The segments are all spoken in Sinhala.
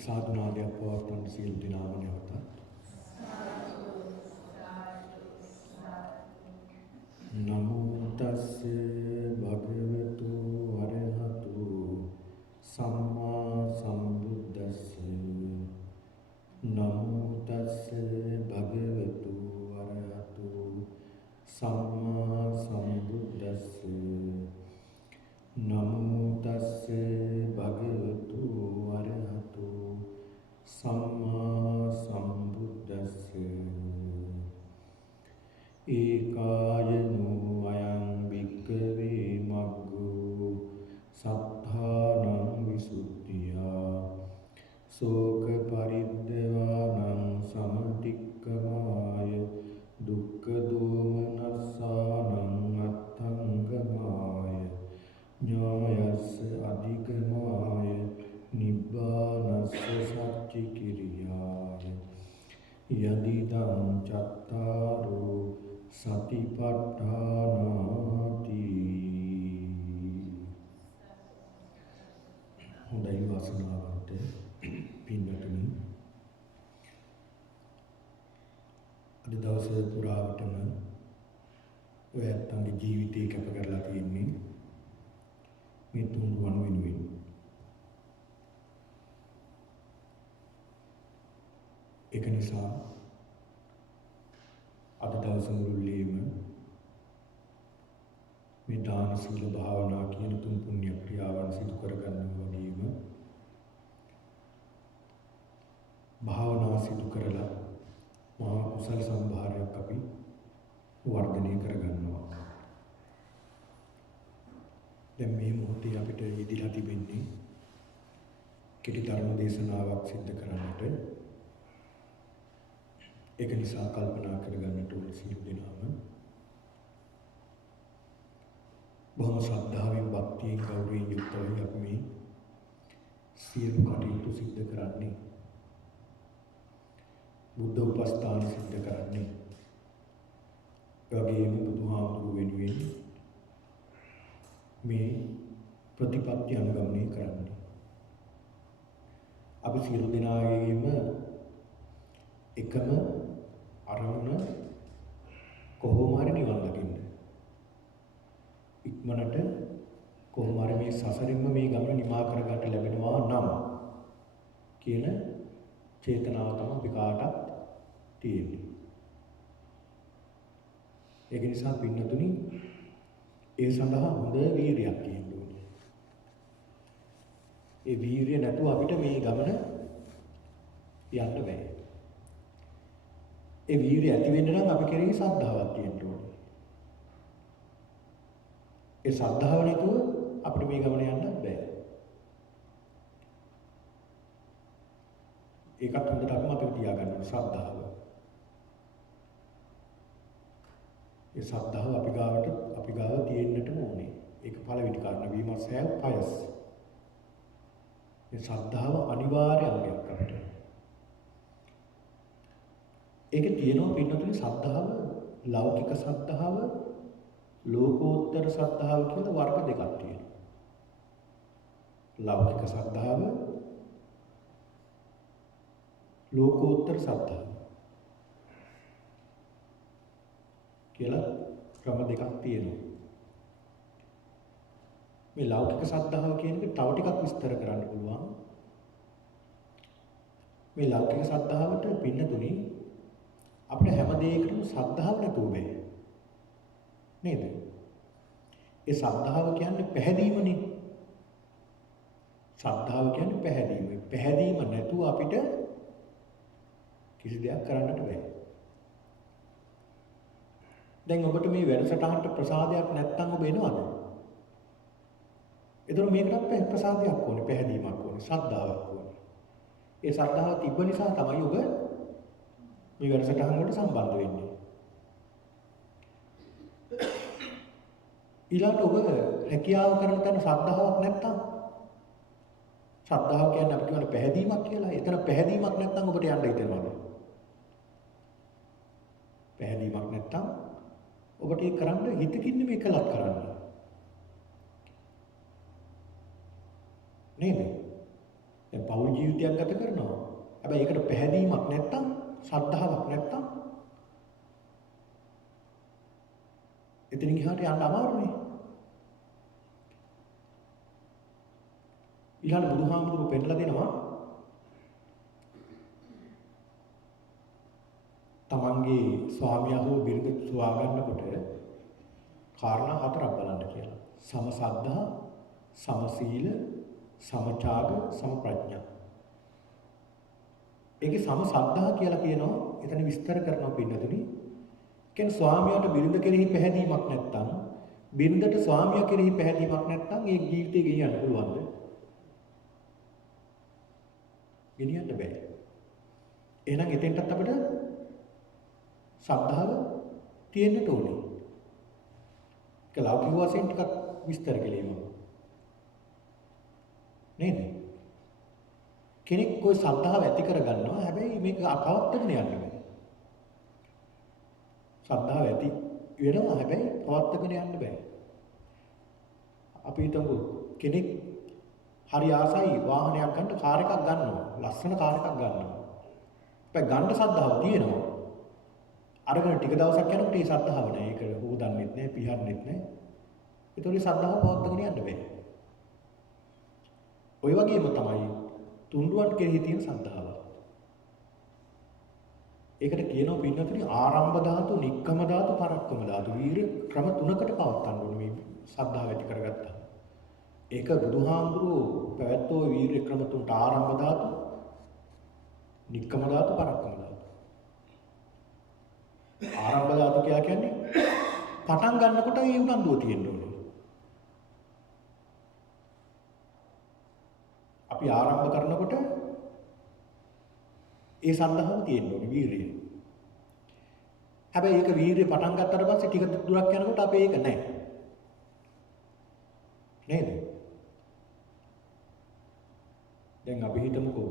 साधुनादय पवर्तन सील दिनामने होता नमो तस्य भगवतो अरहतो सम्मा सम्बुद्धस्य नमो तस्य भगवतो अरहतो सम्मा सम्बुद्धस्य नमो तस्य भगवतो अरहतो सम्मा सम्बुद्धस्य एकायनो अयं भिक्खवे मग्गो सत्तानं विसुद्धिया शोक परिद्रवानं समतिक्कमाय दुःख दोमनस्सानं अत्थंगमाय न्यायस्य अधिगमाय निब्बानस्य सच्चिकिरियाय यदिदं चत्तारो सतिपट्ඨානාති හොඳයි වාසනාවන්ත පින්වත්නි අද දවසේ පුරාවටම ඔයත්ගේ ජීවිතේ කැප කරලා තියෙන්නේ මේ තුන්රුවන් වෙනුවෙන් ඒක නිසා අද දවස මුළුල්ලේම මේ දාන සීල භාවනා කියන තුන් පුණ්‍ය ක්‍රියාවන් සිදු කරගන්නවා වගේම භාවනා සිදු කරලා මහා කුසල සම්භාරයක් අපි වර්ධනය කරගන්නවා. දැන් මේ මොහොතේ අපිට ඉදිරියට තිබෙන්නේ කෙටි ධර්ම දේශනාවක් සිදු කරන්නට. ඒක නිසා කල්පනා කරගන්නට ඕන සියලු දෙනාම බොහොම ශ්‍රද්ධාවෙන් භක්තියෙන් ගෞරවයෙන් යුක්තව අපි මේ සියලු කටයුතු සිදු කරන්නේ බුද්ධ උපස්ථාන සිදු කරන්නේ වගේම බුදුහාමුදුරුවෝ වෙනුවෙන් මේ ප්‍රතිපත්ති අනුගමනය කරන්නේ අපි සියලු දෙනාගේම එකම අරමුණ කොහොම හරි නිවන් දකින්න. ඉක්මනට කොහොම හරි මේ සසරින්ම මේ ගමන නිමා කරගන්න ලැබෙනවා නම් කියන චේතනාව තමයි අපි කාටත් තියෙන්නේ. ඒක නිසා පින්නතුනි ඒ සඳහා හොඳ වීරියක් තියෙන්න ඕනේ. ඒ වීරිය නැතුව අපිට මේ ගමන යන්න බෑ. ඒ වීරිය ඇති වෙන්න නම් අපි කෙරෙහි ශ්‍රද්ධාවක් තියෙන්න ඕනේ. ඒ ශ්‍රද්ධාව නැතුව අපිට මේ ගමන යන්න බෑ. ඒකත් හොඳට අපි මතක තියාගන්න ඕනේ ශ්‍රද්ධාව. ඒ ශ්‍රද්ධාව අපි ගාව තියෙන්නටම ඕනේ. ඒක පළවෙනි කාරණා විමර්ශය පයස්. ඒ ශ්‍රද්ධාව අනිවාර්ය අංගයක් අපිට. ඒකේ තියෙනවා පින්නතුනි ශ්‍රද්ධාව ලෞකික ශ්‍රද්ධාව ලෝකෝත්තර ශ්‍රද්ධාව කියලා වර්ග දෙකක් තියෙනවා. ලෞකික ශ්‍රද්ධාව ලෝකෝත්තර ශ්‍රද්ධාව කියලා ක්‍රම දෙකක් තියෙනවා. මේ ලෞකික ශ්‍රද්ධාව කියන එක තව ටිකක් විස්තර කරන්න පුළුවන්. මේ ලෞකික ශ්‍රද්ධාවට පින්නතුනි අපිට හැම දෙයකටම ශ්‍රද්ධාව නැතුව බෑ. නේද? ඒ ශ්‍රද්ධාව කියන්නේ පැහැදීමනේ. ශ්‍රද්ධාව කියන්නේ පැහැදීම. පැහැදීම නැතුව අපිට කිසි දෙයක් කරන්නට බෑ. දැන් ඔබට මේ වැඩසටහනට ප්‍රසාදයක් නැත්නම් ඔබ එනවද? ඒතර මේකටත් ප්‍රසාදයක් ඕනේ, පැහැදීමක් ඕනේ, ශ්‍රද්ධාවක් ඕනේ. ඒ ශ්‍රද්ධාව තිබ්බ නිසා තමයි ඔබ මේ වැඩසටහන වලට සම්බන්ධ වෙන්නේ. ඊළඟට ඔබ හැකියාව කරන තැන ශ්‍රද්ධාවක් නැත්නම් ශ්‍රද්ධාව කියන්නේ අපි කියන පැහැදීමක් කියලා. එතන පැහැදීමක් නැත්නම් ඔබට යන්න හිතෙනවද? පැහැදීමක් නැත්නම් ඔබට ඒක කරන්න හිතකින් නෙමෙයි කළත් කරන්න. නේද? දැන් පෞල් ජීවිතයක් ගත කරනවා. හැබැයි ඒකට පැහැදීමක් නැත්තම්, ශ්‍රද්ධාවක් නැත්තම් එතනින් එහාට යන්න අමාරුනේ. ඊළඟ බුදුහාමුදුරුවෝ පෙන්නලා දෙනවා තමන්ගේ ස්වාමියා හෝ බිරිඳ සුවා ගන්නකොට කාරණා 4ක් බලන්න කියලා. සම සද්ධා, සම සීල, සම ත්‍යාග, සම ප්‍රඥා. ඒකේ සම සද්ධා කියලා කියනවා එතන විස්තර කරනවා පින්නතුනි. කියන්නේ ස්වාමියාට බිරිඳ කෙරෙහි පැහැදීමක් නැත්නම්, බිරිඳට ස්වාමියා කෙරෙහි පැහැදීමක් නැත්නම් ඒ ජීවිතේ ගෙනියන්න පුළුවන්ද? ගෙනියන්න බෑ. එහෙනම් එතෙන්ටත් අපිට ශ්‍රද්ධාව තියෙන්න ඕනේ. ඒක ලෞකික වශයෙන් ටිකක් විස්තර කෙලීම. නේද? කෙනෙක් કોઈ ශ්‍රද්ධාව ඇති කරගන්නවා. හැබැයි මේක පවත්වාගෙන යන්න බෑ. ශ්‍රද්ධාව ඇති වෙනවා. හැබැයි පවත්වාගෙන යන්න බෑ. අපි හිතමු කෙනෙක් හරි ආසයි වාහනයක් ගන්න කාර් එකක් ගන්නවා. ලස්සන කාර් එකක් ගන්නවා. හැබැයි ගන්න ශ්‍රද්ධාව තියෙනවා. අරගෙන ටික දවසක් යනකොට ඒ ශ්‍රද්ධාව නැහැ. ඒක හොදන්නෙත් නැහැ, පිහන්නෙත් නැහැ. ඒතකොට ශ්‍රද්ධාව පවත්වාගෙන යන්න බෑ. ඔය වගේම තමයි තුන්රුවන් කෙරෙහි තියෙන ශ්‍රද්ධාව. ඒකට කියනවා පින්නතුනි ආරම්භ ධාතු, නික්කම ධාතු, පරක්කම ධාතු. වීර්ය ක්‍රම තුනකට පවත්වන්න ඕනේ මේ ශ්‍රද්ධාව ඇති කරගත්තා. ඒක බුදුහාමුදුරුවෝ පැවැත්වුව වීර්ය ක්‍රම තුනට ආරම්භ ධාතු, නික්කම ධාතු, පරක්කම ධාතු. ආරම්භ ධාතු කියලා කියන්නේ පටන් ගන්නකොට ඒ උනන්දුව තියෙන්න ඕනේ. අපි ආරම්භ කරනකොට ඒ සද්ධාව තියෙන්න ඕනේ වීරිය. හැබැයි ඒක වීරිය පටන් ගත්තට පස්සේ ටික දුරක් යනකොට අපේ ඒක නැහැ. නේද? දැන් අපි හිතමුකෝ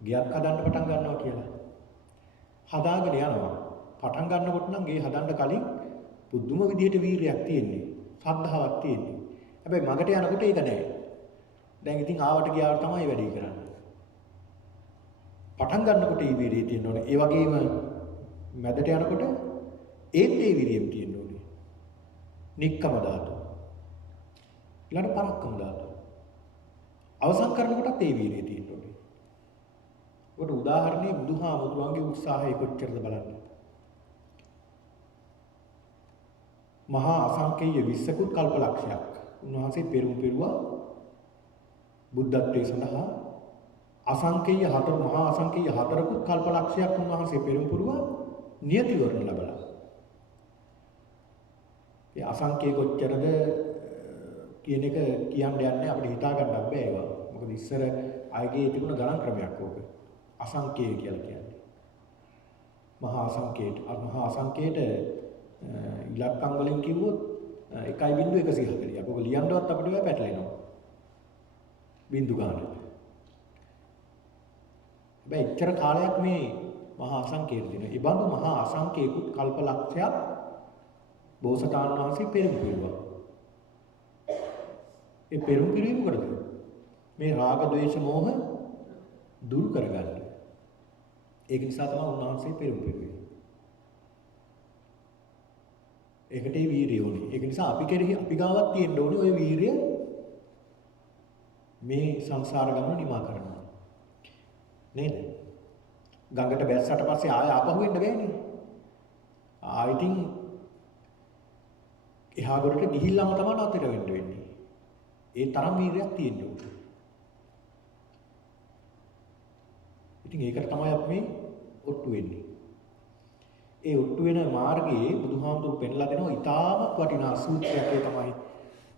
ගියක් හදන්න පටන් ගන්නවා කියලා. හදාගෙන යනවා. පටන් ගන්නකොට නම් ගේ හදන්න කලින් පුදුම විදිහට වීරියක් තියෙන්නේ. ශ්‍රද්ධාවක් තියෙන්නේ. හැබැයි මගට යනකොට ඒක නැහැ. දැන් ඉතින් ආවට ගියාට තමයි වැඩේ කරන්නේ. පටන් ගන්නකොට ඒ වීරිය තියෙන්න ඕනේ. ඒ වගේම මැදට යනකොට ඒත් ඒ වීරියම තියෙන්න ඕනේ. නික්කම ධාතු. ඊළඟ පරක්කම ධාතු. අවසන් කරනකොටත් ඒ වීරිය තියෙන්න ඕනේ. ඔකට උදාහරණේ බුදුහාමුදුරන්ගේ උත්සාහය කොච්චරද බලන්න. මහා අසංකේය 20කුත් කල්පලක්ෂයක් උන්වහන්සේ පෙරම් පෙරුවා බුද්ධත්වයේ සඳහා. අසංකේය 4 මහා අසංකේය 4කුත් කල්පලක්ෂයක් උන්වහන්සේ පෙරම් පුරුවා නියතිවරණ ලැබලා. ඒ අසංකේය කොච්චරද කියන එක කියන්න යන්නේ අපිට හිතා ගන්නත් බෑ ඒවා. මොකද ඉස්සර අයගේ තිබුණ ගණන් ක්‍රමයක් ඕක. අසංකේය කියලා කියන්නේ. මහා අසංකේයට මහා අසංකේයට ඉලක්කම් වලින් කිව්වොත් 1.140ක්. ඔක ලියන්නවත් අපිට බෑ පැටලෙනවා. බින්දු ගන්න. හැබැයි එච්චර කාලයක් මේ මහා අසංකේය දින. ඒ බඳු මහා අසංකේයකුත් කල්පලක්ෂයක් බෝසතාණන් වහන්සේ පෙරම් පිරුවා. ඒ පෙරම් පිරීම මොකටද? මේ රාග ద్వේෂ මෝහ දුරු කරගන්න. ඒක නිසා තමයි උන්වහන්සේ පෙරම් පිරුවේ. ඒකට ඒ වීරිය ඕනේ. ඒක නිසා අපි කෙරෙහි අපි ගාවක් තියෙන්න ඕනේ ওই වීරිය මේ සංසාර ගමන නිමා කරනවා. නේද? ගඟට බැස්සට පස්සේ ආය ආපහු වෙන්න බෑනේ. ආයිතින් එහා ගොඩට ගිහිල්ලාම තමයි නතර වෙන්න වෙන්නේ. ඒ තරම් වීරියක් තියෙන්න ඕනේ. ඉතින් ඒකට තමයි අපි මේ ඔට්ටු වෙන්නේ. ඒ ඔට්ටු වෙන මාර්ගයේ බුදුහාමුදුරු පෙන්ලා දෙනවා ඉතාමත් වටිනා සූත්‍රයක්. ඒ තමයි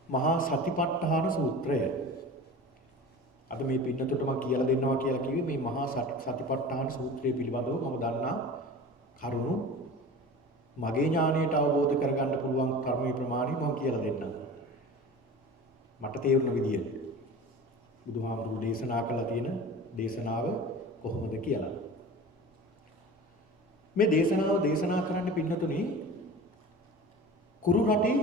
මහා සතිපට්ඨාන සූත්‍රය. අද මේ පින්නතට මම කියලා දෙන්නවා කියලා කිව්වේ මේ මහා සතිපට්ඨාන සූත්‍රය පිළිබඳව මම දන්නා කරුණු මගේ ඥාණයට අවබෝධ කරගන්න පුළුවන් කර්මයේ ප්‍රමාණය මම කියලා දෙන්නම්. මට තේරුණ විදියට බුදුහාමුදුරු දේශනා කළා තියෙන දේශනාව කොහොමද කියලා. මේ දේශනාව දේශනා කරන්න පින්නතුනේ කුරු රටේ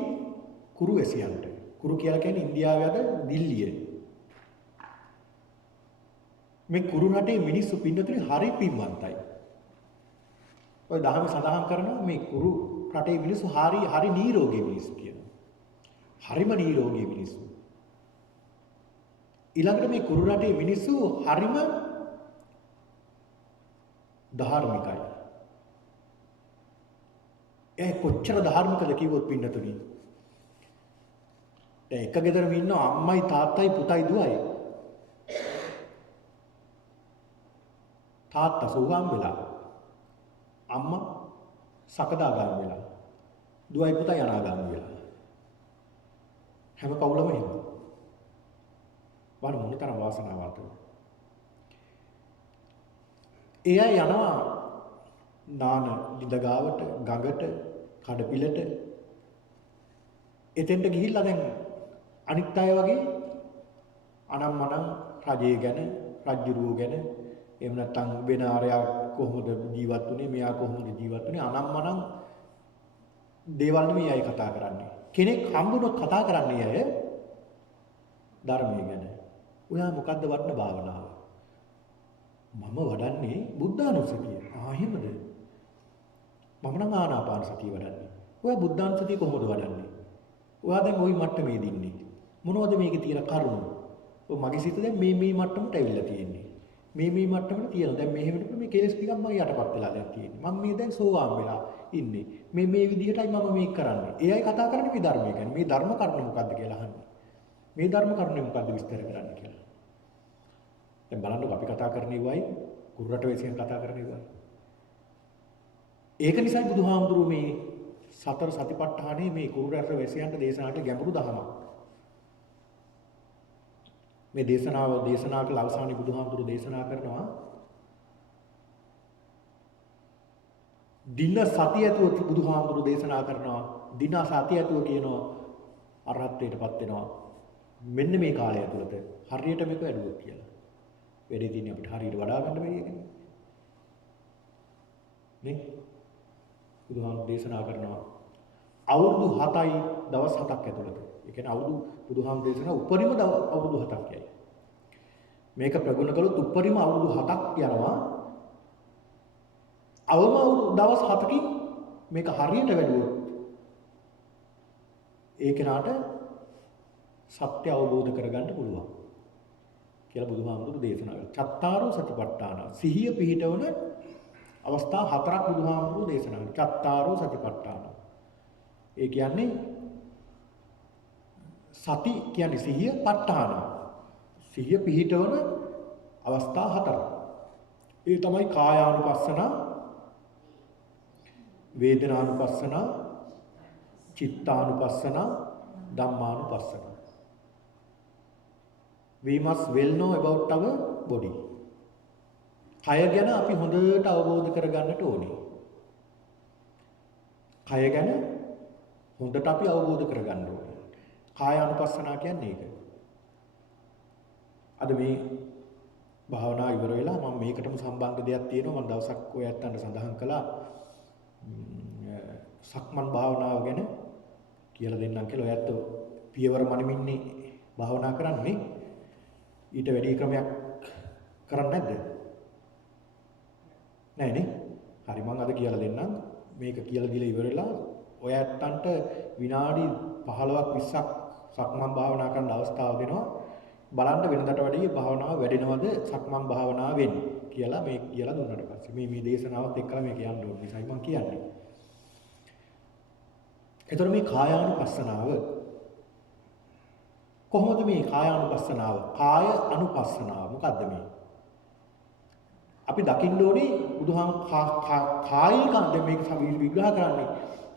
කුරු වැසියන්ට. කුරු කියලා කියන්නේ ඉන්දියාවේ අද දිල්ලිය. මේ කුරු රටේ මිනිස්සු පින්නතුනි හරි පින්වන්තයි. ඔය දහමේ සඳහන් කරනවා මේ කුරු රටේ මිනිස්සු හරි නිරෝගී මිනිස්සු කියනවා. හරිම නිරෝගී මිනිස්සු. ඊළඟට මේ කුරු රටේ මිනිස්සු හරිම ධාර්මිකයි. ඒ කොච්චර ධාර්මිකද කිව්වොත් පින්නතුනි. දැන් එක ගෙදරම ඉන්න අම්මයි තාත්තයි පුතයි දුවයි. තාත්තා සෝවාන් වෙලා. අම්මා සකදාගාමී වෙලා. දුවයි පුතයි අනාගාමී වෙලා. හැම පවුලම එහෙම. වල මොනතරම් වාසනාවන්තද. ඒ අය යනවා නාන ලිඳගාවට, ගඟට, කඩපිලට. එතෙන්ට ගිහිල්ලා දැන් අනිත් අය වගේ අනම්මනම් රජය ගැන, රජුරුව ගැන, එහෙම නැත්නම් වෙන ආරයා කොහොමද ජීවත් වුනේ, මෙයා කොහොමද ජීවත් වුනේ අනම්මනම් දේවල් නෙමෙයි අය කතා කරන්නේ. කෙනෙක් හම්බුනොත් කතා කරන්නේ අය ධර්මය ගැන. ඔයා මොකද්ද වඩන භාවනාව? මම වඩන්නේ බුද්ධානුස්සතිය. එහෙමද? මම නම් ආනාපාන සතිය වඩන්නේ. ඔයා බුද්ධානුස්සතිය කොහොමද වඩන්නේ? ඔයා දැන් ওই මට්ටමේ දින්නේ. මොනවද මේකේ තියෙන කරුණු? ඔය මගේ සිත දැන් මේ මට්ටමට ඇවිල්ලා තියෙන්නේ. මේ මට්ටමට තියෙනවා. දැන් මේ හැමදේම මේ කෙලස් ටිකක් මම යටපත් වෙලා දැන් තියෙන්නේ. මම මේ දැන් සෝවාන් වෙලා ඉන්නේ. මේ විදිහටයි මම මේක කරන්නේ. ඒ අය කතා කරන්නේ මේ ධර්මය ගැන. මේ ධර්ම කරුණ මොකද්ද කියලා අහන්නේ. මේ ධර්ම කරුණේ මොකද්ද විස්තර කරන්න කියලා. දැන් බලන්නකො අපි කතා කරන්නේ වයි කුරුරට වෙසියෙන් කතා කරන්නේ වයි. ඒක නිසා බුදුහාමුදුරුවෝ මේ සතර සතිපට්ඨානයේ මේ කුරුරට වෙසියන්ට දේශනා කළ ගැඹුරු දහමක්. මේ දේශනා කළ අවසානයේ බුදුහාමුදුරුවෝ දේශනා කරනවා දින සතිය ඇතුව බුදුහාමුදුරුවෝ දේශනා කරනවා දින සතිය ඇතුව කියනවා අරහත්ත්වයටපත් වෙනවා මෙන්න මේ කාලය ඇතුළත හරියට මේක වැඩුවොත් කියලා. වැඩේ තියෙන්නේ අපිට හරියට වඩා ගන්න බැරි එකනේ. නේ? බුදුහාමුදුරුවෝ දේශනා කරනවා අවුරුදු 7යි දවස් 7ක් ඇතුළත. ඒ කියන්නේ බුදුහාමුදුරුවෝ දේශනා උපරිම අවුරුදු 7ක් යයි. මේක ප්‍රගුණ කළොත් උපරිම අවුරුදු 7ක් යනවා. අවම දවස් 7කින් මේක හරියට වැඩුවොත් ඒ කෙනාට සත්‍ය අවබෝධ කරගන්න පුළුවන් කියලා බුදුහාමුදුරුවෝ දේශනා කළා. චත්තාරෝ සතිපට්ඨාන සිහිය පිහිටවන අවස්ථා 4ක් බුදුහාමුදුරුවෝ දේශනා කළා. චත්තාරෝ සතිපට්ඨාන. ඒ කියන්නේ සති කියන්නේ සිහිය, ප ဋ ාණ. සිහිය පිහිටවන අවස්ථා 4ක්. ඒ තමයි කායානුපස්සන, වේදනානුපස්සන, චිත්තානුපස්සන, ධම්මානුපස්සන. We must well know about our body. කය ගැන අපි හොඳට අවබෝධ කරගන්නට ඕනේ. කය ගැන හොඳට අපි අවබෝධ කරගන්න ඕනේ. කායානුපස්සනා කියන්නේ ඒක. අද මේ භාවනා ඉවර වෙලා මම මේකටම සම්බන්ධ දෙයක් තියෙනවා. මම දවසක් ඔය ඇත්තන්ට සඳහන් කළා සක්මන් භාවනාව ගැන කියලා දෙන්නම් කියලා. ඔය ඇත්ත පියවර මනිමින්නේ භාවනා කරන්නේ. ඊට වැඩි ක්‍රමයක් කරන්නේ නැද්ද? නැහැ නේ. හරි මම අද කියලා දෙන්නම්. මේක කියලා දීලා ඉවර වෙලා ඔය ඇත්තන්ට විනාඩි 15ක් 20ක් සක්මන් භාවනා කරන්න අවස්ථාව දෙනවා. බලන්න වෙනදට වැඩිය භාවනාව වැඩෙනවද සක්මන් භාවනාවෙන් කියලා මේ කියලා දුන්නාට පස්සේ මේ දේශනාවත් එක්කලා මේක යන්න ඕනේ. ඒසයි මම කියන්නේ. එතකොට මේ කායානුපස්සනාව කොහොමද මේ කායානුපස්සනාව? කාය අනුපස්සනාව මොකද්ද මේ? අපි දකින්න ඕනේ බුදුහාම කායේ කන්ද මේක විග්‍රහ කරන්නේ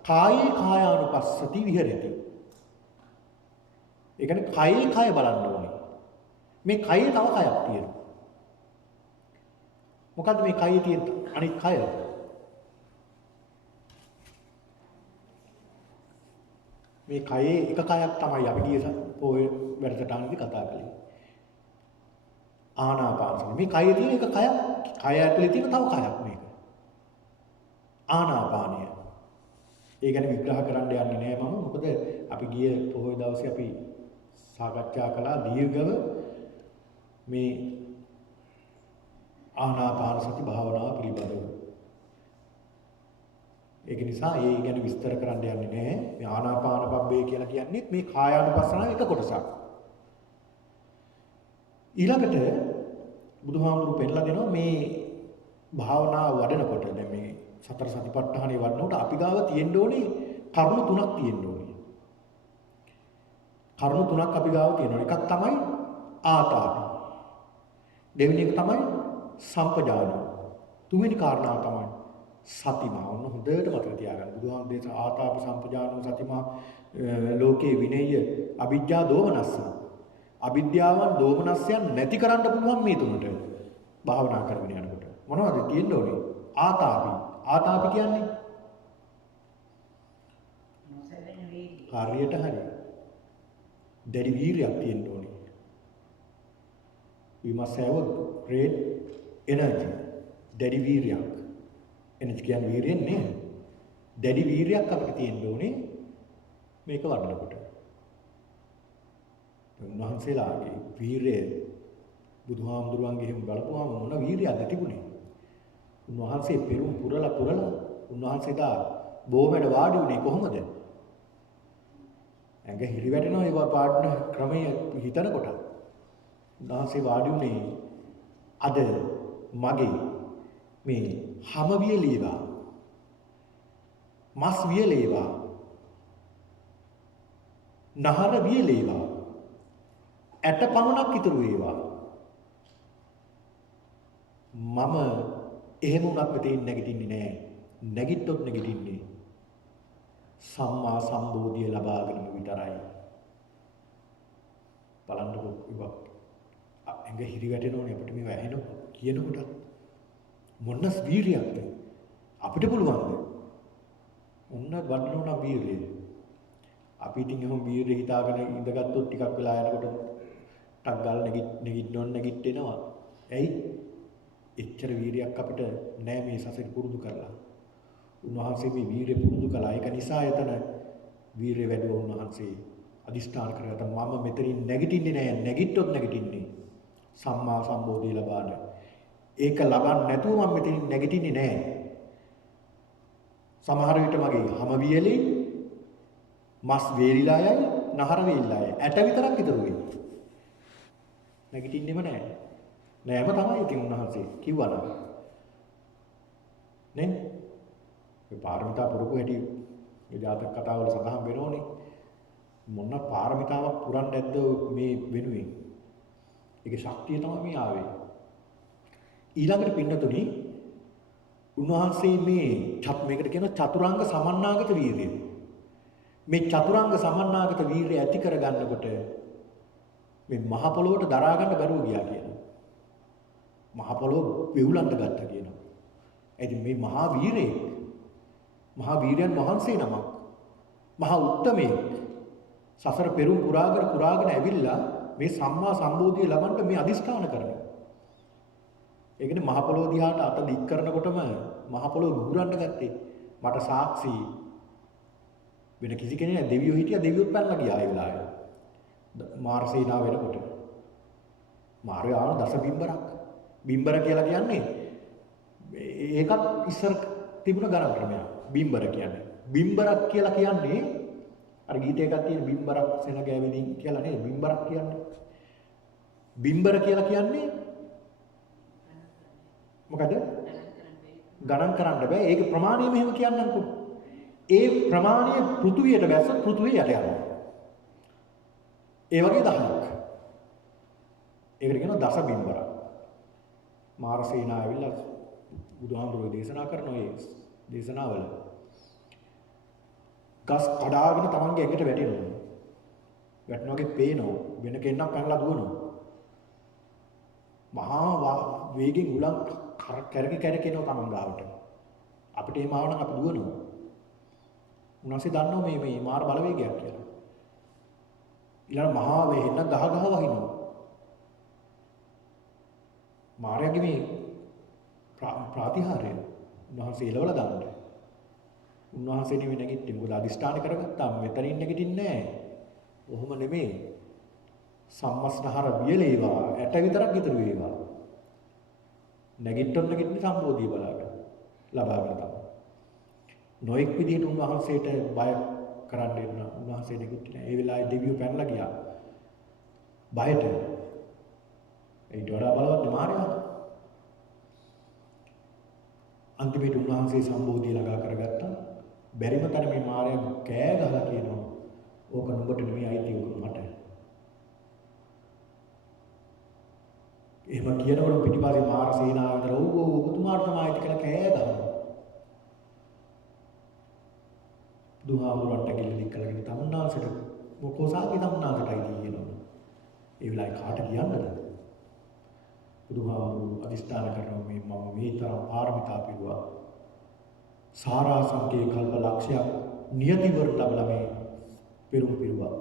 කායේ කායානුපස්සති විහෙරති. ඒ කියන්නේ කයේ කය බලන්න ඕනේ. මේ කයේ තව කයක් තියෙනවා. මොකද්ද මේ කයේ තියෙන අනිත් කය? මේ කයේ එක කයක් තමයි අපි ගිය පොයේ වැඩසටහනේදී කතා කළේ. ආනාපානසති. මේ කයේ තියෙන එක කයක්, කය ඇතුලේ තියෙන තව කයක් මේක. ආනාපානය. ඒ ගැන විග්‍රහ කරන්න යන්නේ නැහැ මම. මොකද අපි ගිය පොයේ දවසේ අපි සාකච්ඡා කළා දීර්ඝව මේ ආනාපාන සති භාවනාව පිළිබඳව. ඒක නිසා ඒ ගැන විස්තර කරන්න යන්නේ නැහැ. මේ ආනාපාන පබ්බේ කියලා කියන්නේ මේ කායානුපස්සනාවේ එක කොටසක්. ඊළඟට බුදුහාමුදුරු පෙන්නලා දෙනවා මේ භාවනාව වඩනකොට දැන් මේ සතර සතිපට්ඨානෙ වඩනකොට අපි ගාව තියෙන්න ඕනේ කරුණු තුනක් තියෙන්න ඕනේ. කරුණු තුනක් අපි ගාව තියෙනවා. එකක් තමයි ආතාපි. දෙවෙනි එක තමයි සම්පජාන. තුන්වෙනි කාරණාව තමයි සතිමා. ඔන්න හොඳට මතක තියාගන්න. බුදුහාමුදුරු දේශ ආතාපි සම්පජානෝ සතිමා ලෝකේ විනය්‍ය අවිජ්ජා දෝමනස්ස. අවිද්‍යාවන් දෝමනස්යන් නැති කරන්න පුළුවන් මේ තුනට භාවනා කරගෙන යනකොට. මොනවද තියෙන්න ඕනේ? ආතාපි. ආතාපි කියන්නේ හරියට හරි. දැඩි වීරියක් තියෙන්න ඕනේ. We must have a great energy. දැඩි වීරියක්. එනර්ජි කියන්නේ වීරියෙන් නේ. දැඩි වීරියක් අපිට තියෙන්න ඕනේ මේක වඩනකොට. උන්වහන්සේලාගේ වීරිය බුදුහාමුදුරුවන්ගේ එහෙම බලපුවාම මොන වීරියක්ද තිබුණේ? උන්වහන්සේ පෙරුම් පුරලා උන්වහන්සේ දා බොමැඩ වාඩි වුණේ කොහොමද? ඇඟ හිරි වැටෙනවා ඒවා පාඩන ක්‍රමයේ හිතනකොට. උන්වහන්සේ වාඩි වුණේ අද මගේ මේ හැම වියලේවා මස් වියලේවා නහර වියලේවා ඇට පමණක් ඉතුරු වේවා මම එහෙම උනත් මෙතෙන් නැගිටින්නේ නැහැ. නැගිට්ටොත් නැගිටින්නේ සම්මා සම්බෝධිය ලබාගෙනම විතරයි. බලන්නකො ඉවක් ඇඟ හිරි වැටෙනෝනේ අපිට මේ වැහෙන කියනකොට මොනස් වීරියක්ද අපිට පුළුවන්ද? මොන්න වඩනෝ නම් වීරිය. අපි ඉතින් එහෙම වීරිය හිතාගෙන ඉඳගත්තොත් ටිකක් වෙලා යනකොට ටක් ගාලා නැගිටිනවා. ඇයි? එච්චර වීරියක් අපිට නෑ මේ සසර පුරුදු කරලා. උන්වහන්සේ මේ වීරිය පුරුදු කළා. ඒක නිසා එතන වීරිය වැඩුව උන්වහන්සේ අදිෂ්ඨාන කරගත්තා. මම මෙතනින් නැගිටින්නේ නෑ. නැගිට්ටොත් නැගිටින්නේ සම්මා සම්බෝධිය ලබාන. ඒක ලබන්න නැතුව මම මෙතනින් නැගිටින්නේ නෑ. සමහර විට මගේ හැම වියලේ මස් වේලිලා යයි, නහර වේලිලා යයි. ඇට විතරක් ඉතුරු වෙයි. නැගිටින්නෙම නෑ. නෑම තමයි ඉතින් උන්වහන්සේ කිව්වා නම්. නේ? මේ පාරමිතා පුරපු හැටි මේ ජාතක කතාවල සඳහන් වෙනෝනේ. මොන පාරමිතාවක් පුරන්නේ නැද්ද මේ වෙනුවෙන්? ඒකේ ශක්තිය තමයි මේ ආවේ. ඊළඟට පින්නතුනි උන්වහන්සේ මේකට කියන චතුරාංග සමන්නාගත වීරිය. මේ චතුරාංග සමන්නාගත වීරිය ඇති කරගන්නකොට මේ මහ පොළොවට දරා ගන්න බැරුව ගියා කියනවා. මහ පොළොව වෙවුලන්න ගත්තා කියනවා. ඉතින් මේ මහා වීරයන් වහන්සේ නමක් මහා උත්තමේ සසර පෙරුම් පුරාගෙන ඇවිල්ලා මේ සම්මා සම්බෝධිය ලබන්න මේ අදිස්ථාන කරනවා. ඒ කියන්නේ මහ පොළොව දිහාට අත දික් කරනකොටම මහ පොළොව ගුරන්න ගත්තේ මට සාක්ෂි වෙන කිසි කෙනෙක් නෑ. දෙවියෝ හිටියා, දෙවියොත් පැනලා ගියා ඒ වෙලාවේ. මාර සේනාව වෙනකොට මාරයා ආව දස බිම්බරක්. බිම්බර කියලා කියන්නේ ඒකත් ඉස්සර තිබුණ ගණන් ක්‍රමයක්. බිම්බර කියන්නේ. බිම්බරක් කියලා කියන්නේ අර ගීතයකක් තියෙන බිම්බරක් සෙන ගෑවෙලින් කියලා නේද? බිම්බරක් කියන්නේ. බිම්බර කියලා කියන්නේ මොකද? ගණන් කරන්න බෑ. ඒක ප්‍රමාණය මෙහෙම කියන්නම්කෝ. ඒ ප්‍රමාණය පෘථුවියට බැස්සොත් පෘථුවිය යට යනවා. ඒ වගේ 10ක්. ඒකට කියනවා දස බිම්බරක්. මාර සේනාව ඇවිල්ලා බුදුහාමුදුරුවෝ දේශනා කරන ඔය දේශනාවල ගස් කඩාගෙන තමන්ගේ ඇඟට වැටෙනවා. වැටෙනවා වගේ පේනවා. වෙන කෙනෙක් පැනලා දුවනවා. මහා වේගෙන් උලන් කැරකෙනවා තමන් ගාවට. අපිට එහෙම ආවනම් අපි දුවනවා. උන්වහන්සේ දන්නවා මේ මාර බලවේගයක් කියලා. ඊළඟ මහා වේහෙන්න ගහ වහිනවා. මාරයාගේ මේ ප්‍රාතිහාර්ය උන්වහන්සේ එළවලා දාන්න. උන්වහන්සේ නෙවෙයි නැගිටින්නේ. මොකද අදිෂ්ඨාන කරගත්තා මෙතනින් නැගිටින්නේ නැහැ. ඔහොම නෙමෙයි. සම්මස්නහර වියලේවා ඇට විතරක් ඉතුරු වේවා. නැගිටින්න සම්බෝධිය බලාගෙන ලබාගෙන තමයි. නොඑක් විදිහට උන්වහන්සේට බය කරන්න දෙන්න උන්වහන්සේ නැගිටින්නේ. ඒ වෙලාවේ දෙවියෝ පැනලා ගියා. බයට. ඊට වඩා බලවත් මාර්යා. අන්තිමට උන්වහන්සේ සම්බෝධිය ළඟා කරගත්තා. බැරිම තැන මේ මාර්යා කෑ ගහලා කියනවා. ඕක නුඹට නෙමෙයි අයිති ඕක මට. එහෙම කියනකොට පිටිපස්සේ මාර සේනාව විතර ඔව් ඔබතුමාට තමයි අයිති කියලා කෑ ගහනවා. දුහාමුරන්ට කිලි දික් කරගෙන තමුන්නාසට මොකෝසාගේ තමුන්නාසටයි කියනවා. ඒ වෙලාවේ කාට කියන්නද? බුදුහාමුදුරු අදිස්ථාන කරනවා මම මේ තරම් පාරමිතා පිරුවා. සාරාංශකේ කල්ප ලක්ෂයක් නියතිවර ලැබලා මේ පෙරම් පිරුවා.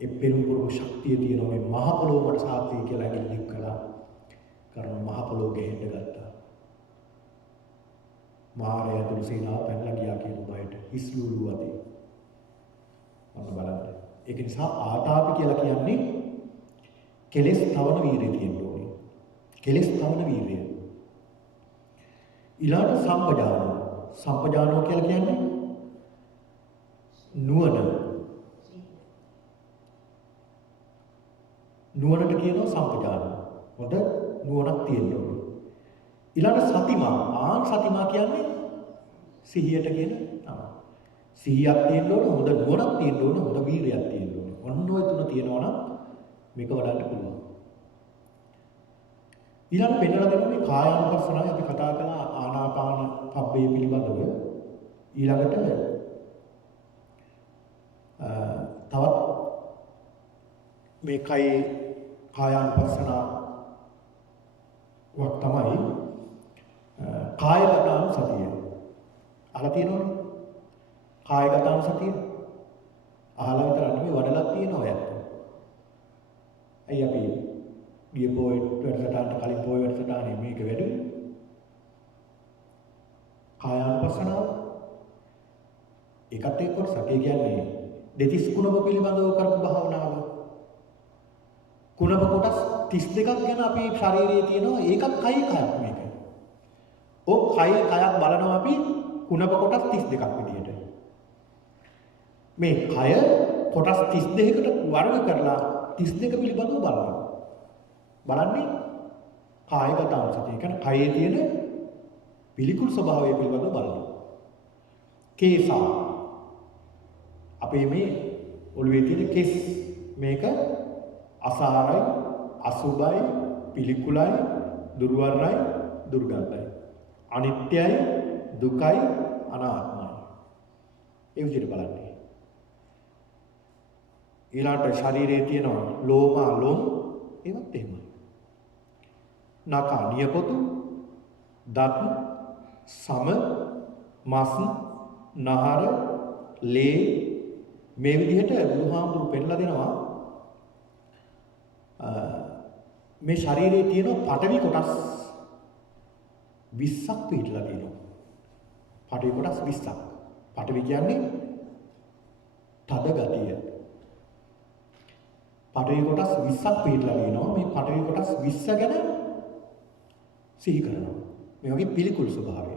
ඒ පෙරම් පුරුම ශක්තිය තියෙන මේ මහ පොළොව මට සාක්ෂි කියලා ඇඟිලි කළා. කරන මහ පොළොව ගෙහෙන්න ගත්තා. මාරය තුන්සේනා පැනලා ගියා කියන බයට හිස්ලුළු ඇති. මම බලන්න. ඒක නිසා ආතාපි කියලා කියන්නේ කෙලෙස් තවන වීරිය තියෙන්න ඕනේ. කෙලෙස් තවන වීරිය. ඊළඟ සම්පජානෝ. සම්පජානෝ කියලා කියන්නේ නුවණ. නුවණට කියනවා සම්පජානෝ. හොඳ නුවණක් තියෙන්න ඕනේ. ඊළඟ සතිමා. සතිමා කියන්නේ සිහියට කියන තමයි. සිහියක් තියෙන්න ඕනේ, හොඳ නුවණක් තියෙන්න ඕනේ, හොඳ වීරියක් තියෙන්න ඕනේ. ඔන්න ඔය තුන තියෙනවා නම් මේක වඩන්න පුළුවන්. ඊළඟ පෙන්නලා දෙනවා මේ කායානුපස්සනාවේ අපි කතා කළා ආනාපාන පබ්බේ පිළිබඳව. ඊළඟට තවත් මේ කායානුපස්සනාවක් තමයි කායගතාන සතිය. අහලා තියෙනවනේ. කායගතාන සතිය. අහලා විතර නෙමෙයි වඩලා තියෙනවා ඔයත්. අයි අපි ගිය පොයේ වැඩසටහනට කලින් පොයේ වැඩසටහනේ මේක වැඩුවේ. කායානුපස්සනාව. ඒකත් එක්ක කොටසක්. ඒ කියන්නේ දෙතිස් කුණප පිළිබඳව කරපු භාවනාව. කුණප කොටස් 32ක් ගැන අපේ ශරීරයේ තියෙනවා. ඒකත් කයි කයක් මේක. ඔය කය කයක් බලනවා අපි කුණප කොටස් 32ක් විදියට. මේ කය කොටස් 32කට වර්ග කරලා 32 පිළිබඳව බලනවා. බලන්නේ කායගත අංශය. ඒ කියන්නේ කයේ තියෙන පිළිකුල් ස්වභාවය පිළිබඳව බලනවා. කේසා අපේ මේ ඔළුවේ තියෙන කෙස් මේක අසාරයි, අසුභයි, පිළිකුලයි, දුර්වර්ණයි, දුර්ගන්ධයි. අනිත්‍යයි, දුකයි, අනාත්මයි. ඒ විදිහට බලන්නේ. ඊළාට ශරීරයේ තියෙන ලෝම ලොම් ඒවත් එහෙමයි. නඛ නියපොතු, දත්, සම, මස්, නහර, ලේ මේ විදිහට බුදුහාමුදුරු පෙන්නලා දෙනවා. මේ ශරීරයේ තියෙන පඨවි කොටස් 20ක් පිටලා තියෙනවා. පඨවි කොටස් 20ක්. පඨවි කියන්නේ තද ගතිය. පඨවි කොටස් 20ක් පිටලා තියෙනවා. මේ පඨවි කොටස් 20 ගැන සිහි කරනවා. මේ වගේ පිළිකුල් ස්වභාවය.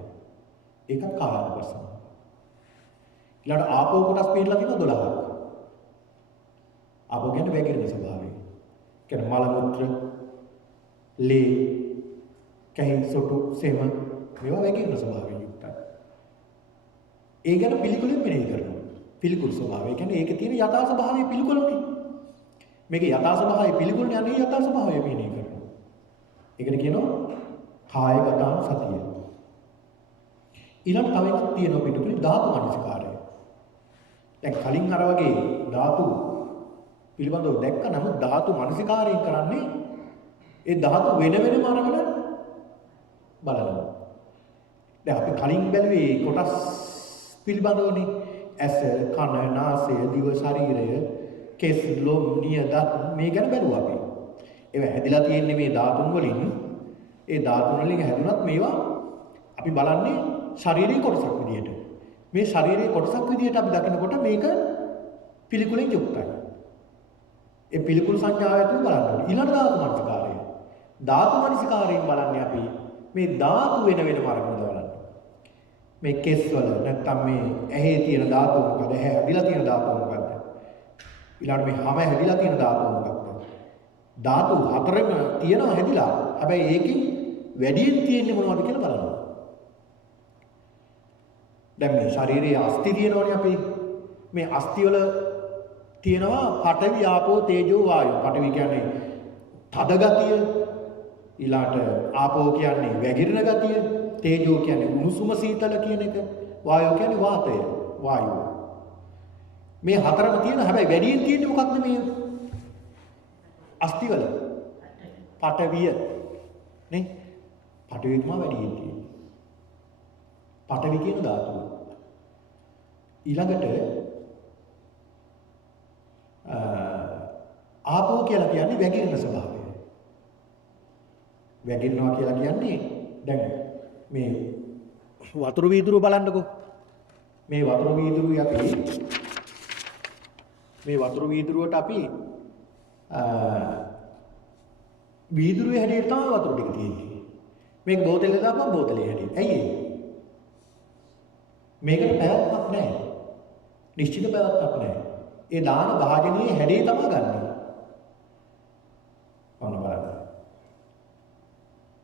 ඒකත් කායානුපස්සන. ඊළඟ ආපෝ කොටස් පිටලා තියෙනවා 12ක්. ආපෝ කියන්නේ වැగిරෙන ස්වභාවය. කියන්නේ මල මුත්‍ර, ලේ, කැහින් සොටු, සෙම මේවා වැగిරෙන ස්වභාවයෙන් යුක්තයි. ඒ ගැන පිළිකුලෙන් මෙනෙහි කරනවා. පිළිකුල් ස්වභාවය කියන්නේ ඒකේ තියෙන යථා ස්වභාවය පිළිකුලනේ. මේකේ යථා ස්වභාවය පිළිකුල්නේ අනේ යථා ස්වභාවය මෙනෙහි කරනවා. ඒකට කියනවා කායගතාන සතිය. ඊළඟ තව එකක් තියෙනවා පිටුපිට ධාතු මනසිකාරය. දැන් කලින් අර වගේ ධාතු පිළිබඳව දැක්ක නමුත් ධාතු මනසිකාරයෙන් කරන්නේ ඒ ධාතු වෙන වෙනම අරගෙන බලනවා. දැන් අපි කලින් බැලුවේ කොටස් පිළිබඳවනේ ඇස, කන, නාසය, දිව, ශරීරය, කෙස්, ලොම්, නිය, දත් මේ ගැන බැලුවා අපි. ඒවා හැදිලා තියෙන්නේ මේ ධාතුන් වලින්. ඒ ධාතුන් වලින් හැදුනත් මේවා අපි බලන්නේ ශාරීරික කොටසක් විදියට. මේ ශාරීරික කොටසක් විදියට අපි දකිනකොට මේක පිළිකුලෙන් යුක්තයි. ඒ පිළිකුල් සංඥාව ඇතුළේ බලන්න ඕනේ. ඊළඟ ධාතු මනසිකාරය. ධාතු මනසිකාරයෙන් බලන්නේ අපි මේ ධාතු වෙන වෙනම අරගෙන බලන්න. මේ කෙස්වල නැත්තම් මේ ඇහි තියෙන ධාතුව මොකද? ඇහැ හැදිලා තියෙන ධාතුව මොකද්ද? ඊළඟට මේ හැම හැදිලා තියෙන ධාතුව මොකක්ද? ධාතු හතරෙම තියෙනවා හැදිලා. හැබැයි ඒකෙන් වැඩියෙන් තියෙන්නේ මොනවද කියලා බලන්න. දැන් මේ ශරීරයේ අස්ථි තියෙනවනේ අපි. මේ අස්ථි වල තියෙනවා පඨවි ආපෝ තේජෝ වායෝ. පඨවි කියන්නේ තද ගතිය, ඊළාට ආපෝ කියන්නේ වැగిරෙන ගතිය, තේජෝ කියන්නේ උණුසුම සීතල කියන එක, වායෝ කියන්නේ වාතය, වායුව. මේ හතරම තියෙන හැබැයි වැඩියෙන් තියෙන්නේ මොකක්ද මේ අස්ථි වල? පඨවිය. නේ? පඨවිය තමයි වැඩියෙන් තියෙන්නේ. පඨවි කියන ධාතුව. ඊළඟට ආපෝ කියලා කියන්නේ වැగిරෙන ස්වභාවය. වැగిරෙනවා කියලා කියන්නේ දැන් මේ වතුර වීදුරුව බලන්නකෝ. මේ වතුර වීදුරුවේ අපි මේ වතුර වීදුරුවට අපි වීදුරුවේ හැටියට තමයි වතුර ටික තියෙන්නේ. මේක බෝතලේ දාපුවම බෝතලේ හැටියට. ඇයි ඒ? මේකට පැවැත්මක් නැහැ. නිශ්චිත පැවැත්මක් නැහැ. ඒ දාන භාජනයේ හැඩේ තමයි ගන්න. ඔන්න බලන්න.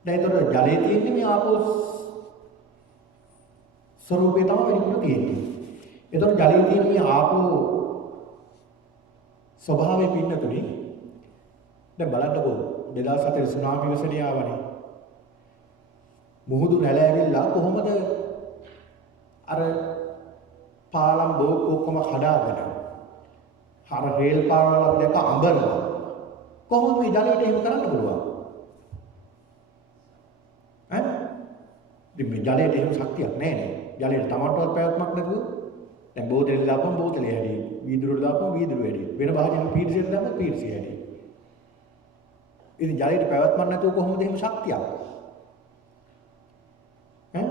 දැන් ඒතර ජලයේ තියෙන්නේ මේ ආපෝ ස්වરૂපේ තමයි වැඩිපුර තියෙන්නේ. ඒතර ජලයේ තියෙන මේ ආපෝ ස්වභාවය පින්නතුනේ දැන් බලන්නකෝ 2007 සුනාමි විසණිය ආවනේ. මුහුදු රැළ ඇවිල්ලා කොහොමද අර පාලම් බෝක් ඔක්කොම කඩාගෙන අර රේල් පාරවල අපි දැක්ක අඹරලා කොහොමද මේ ජලයට එහෙම කරන්න පුළුවන්? ඈ? ඉතින් මේ ජලයට එහෙම ශක්තියක් නැහැ නේ. ජලයට තමන්ටවත් පැවැත්මක් නැතුව දැන් බෝතලේ දාපුවම බෝතලේ හැදී, වීදුරුවට දාපුවම වීදුරුව හැදී. වෙන භාජන පීඩසියට දාපුවම පීඩසිය හැදී. ඉතින් ජලයට පැවැත්මක් නැතුව කොහොමද එහෙම ශක්තියක්? ඈ?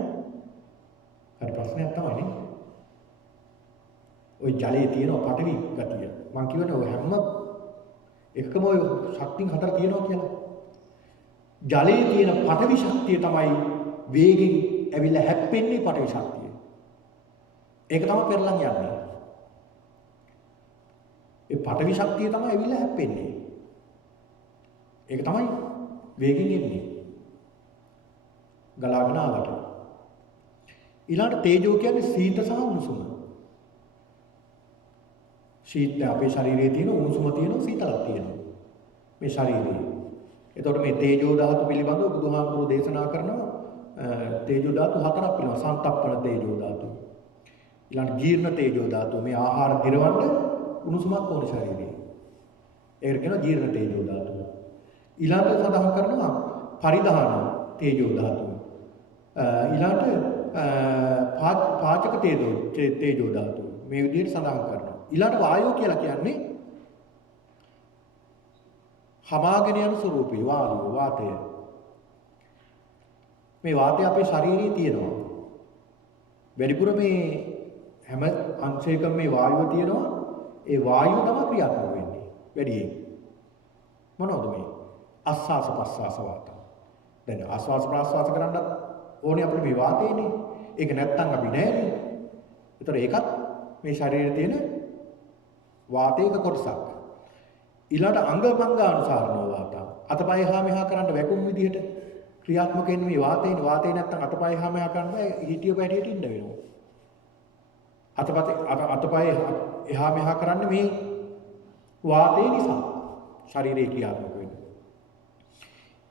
හරි ප්‍රශ්නයක් තමයි නේ. ওই ජලයේ තියෙන පටවි ගතිය. මං කියවනේ ඔය හැම එකම ඔය ශක්තිය හතර තියෙනවා කියලා. ජලයේ තියෙන පටවි ශක්තිය තමයි වේගෙන් ඇවිල්ලා හැප්පෙන්නේ පටවි ශක්තිය. ඒක තමයි පෙරලන් යන්නේ. ඒ පටවි ශක්තිය තමයි ඇවිල්ලා හැප්පෙන්නේ. ඒක තමයි වේගෙන් එන්නේ. ගලාගෙන ආවට. ඊළඟට තේජෝ කියන්නේ සීත සහ උණුසුම. ශීත අපේ ශරීරයේ තියෙන උණුසුම තියෙනවා සීතලක් තියෙනවා. මේ ශරීරයේ. එතකොට මේ තේජෝ ධාතු පිළිබඳව බුදුහාමුදුරෝ දේශනා කරනවා තේජෝ ධාතු හතරක් පිළිබඳව. සන්තප්පන තේජෝ ධාතු. ඊළඟ ජීර්ණ තේජෝ ධාතු. මේ ආහාර දිරවන්න උණුසුමක් ඕන ශරීරයේ. ඒකට කියනවා ජීර්ණ තේජෝ ධාතු. ඊළඟට සඳහන් කරනවා පරිධාන තේජෝ ධාතු. ඊළඟට පාචක තේජෝ ධාතු. මේ විදිහට සඳහන් කරනවා. ඊළඟ වායෝ කියලා කියන්නේ හමාගෙන යන ස්වરૂපේ වායුව වාතය. මේ වාතය අපේ ශරීරයේ තියෙනවා. වැඩිපුර මේ හැම අංශයකම මේ වායුව තියෙනවා. ඒ වායුව තමයි ක්‍රියාත්මක වෙන්නේ. වැඩියෙන්. මොනවද මේ? ආස්වාස ප්‍රස්වාස වාත. දැන් ආස්වාස ප්‍රස්වාස කරන්නත් ඕනේ අපිට මේ වාතයනේ. ඒක නැත්තම් අපි නැහැනේ. ඒතර ඒකත් මේ ශරීරයේ තියෙන වාතයක කොටසක්. ඊළාට අංග භංගානුසාරණෝ වාත. අතපය හා මෙහා කරන්න වැකුම් විදිහට ක්‍රියාත්මක වෙන්නේ මේ වාතයනේ. වාතය නැත්තම් අතපය හා මෙහා කරන්න බෑ. හිටිය පැටියට ඉන්න වෙනවා. අතපය එහා මෙහා කරන්න මේ වාතය නිසා ශරීරයේ ක්‍රියාත්මක වෙනවා.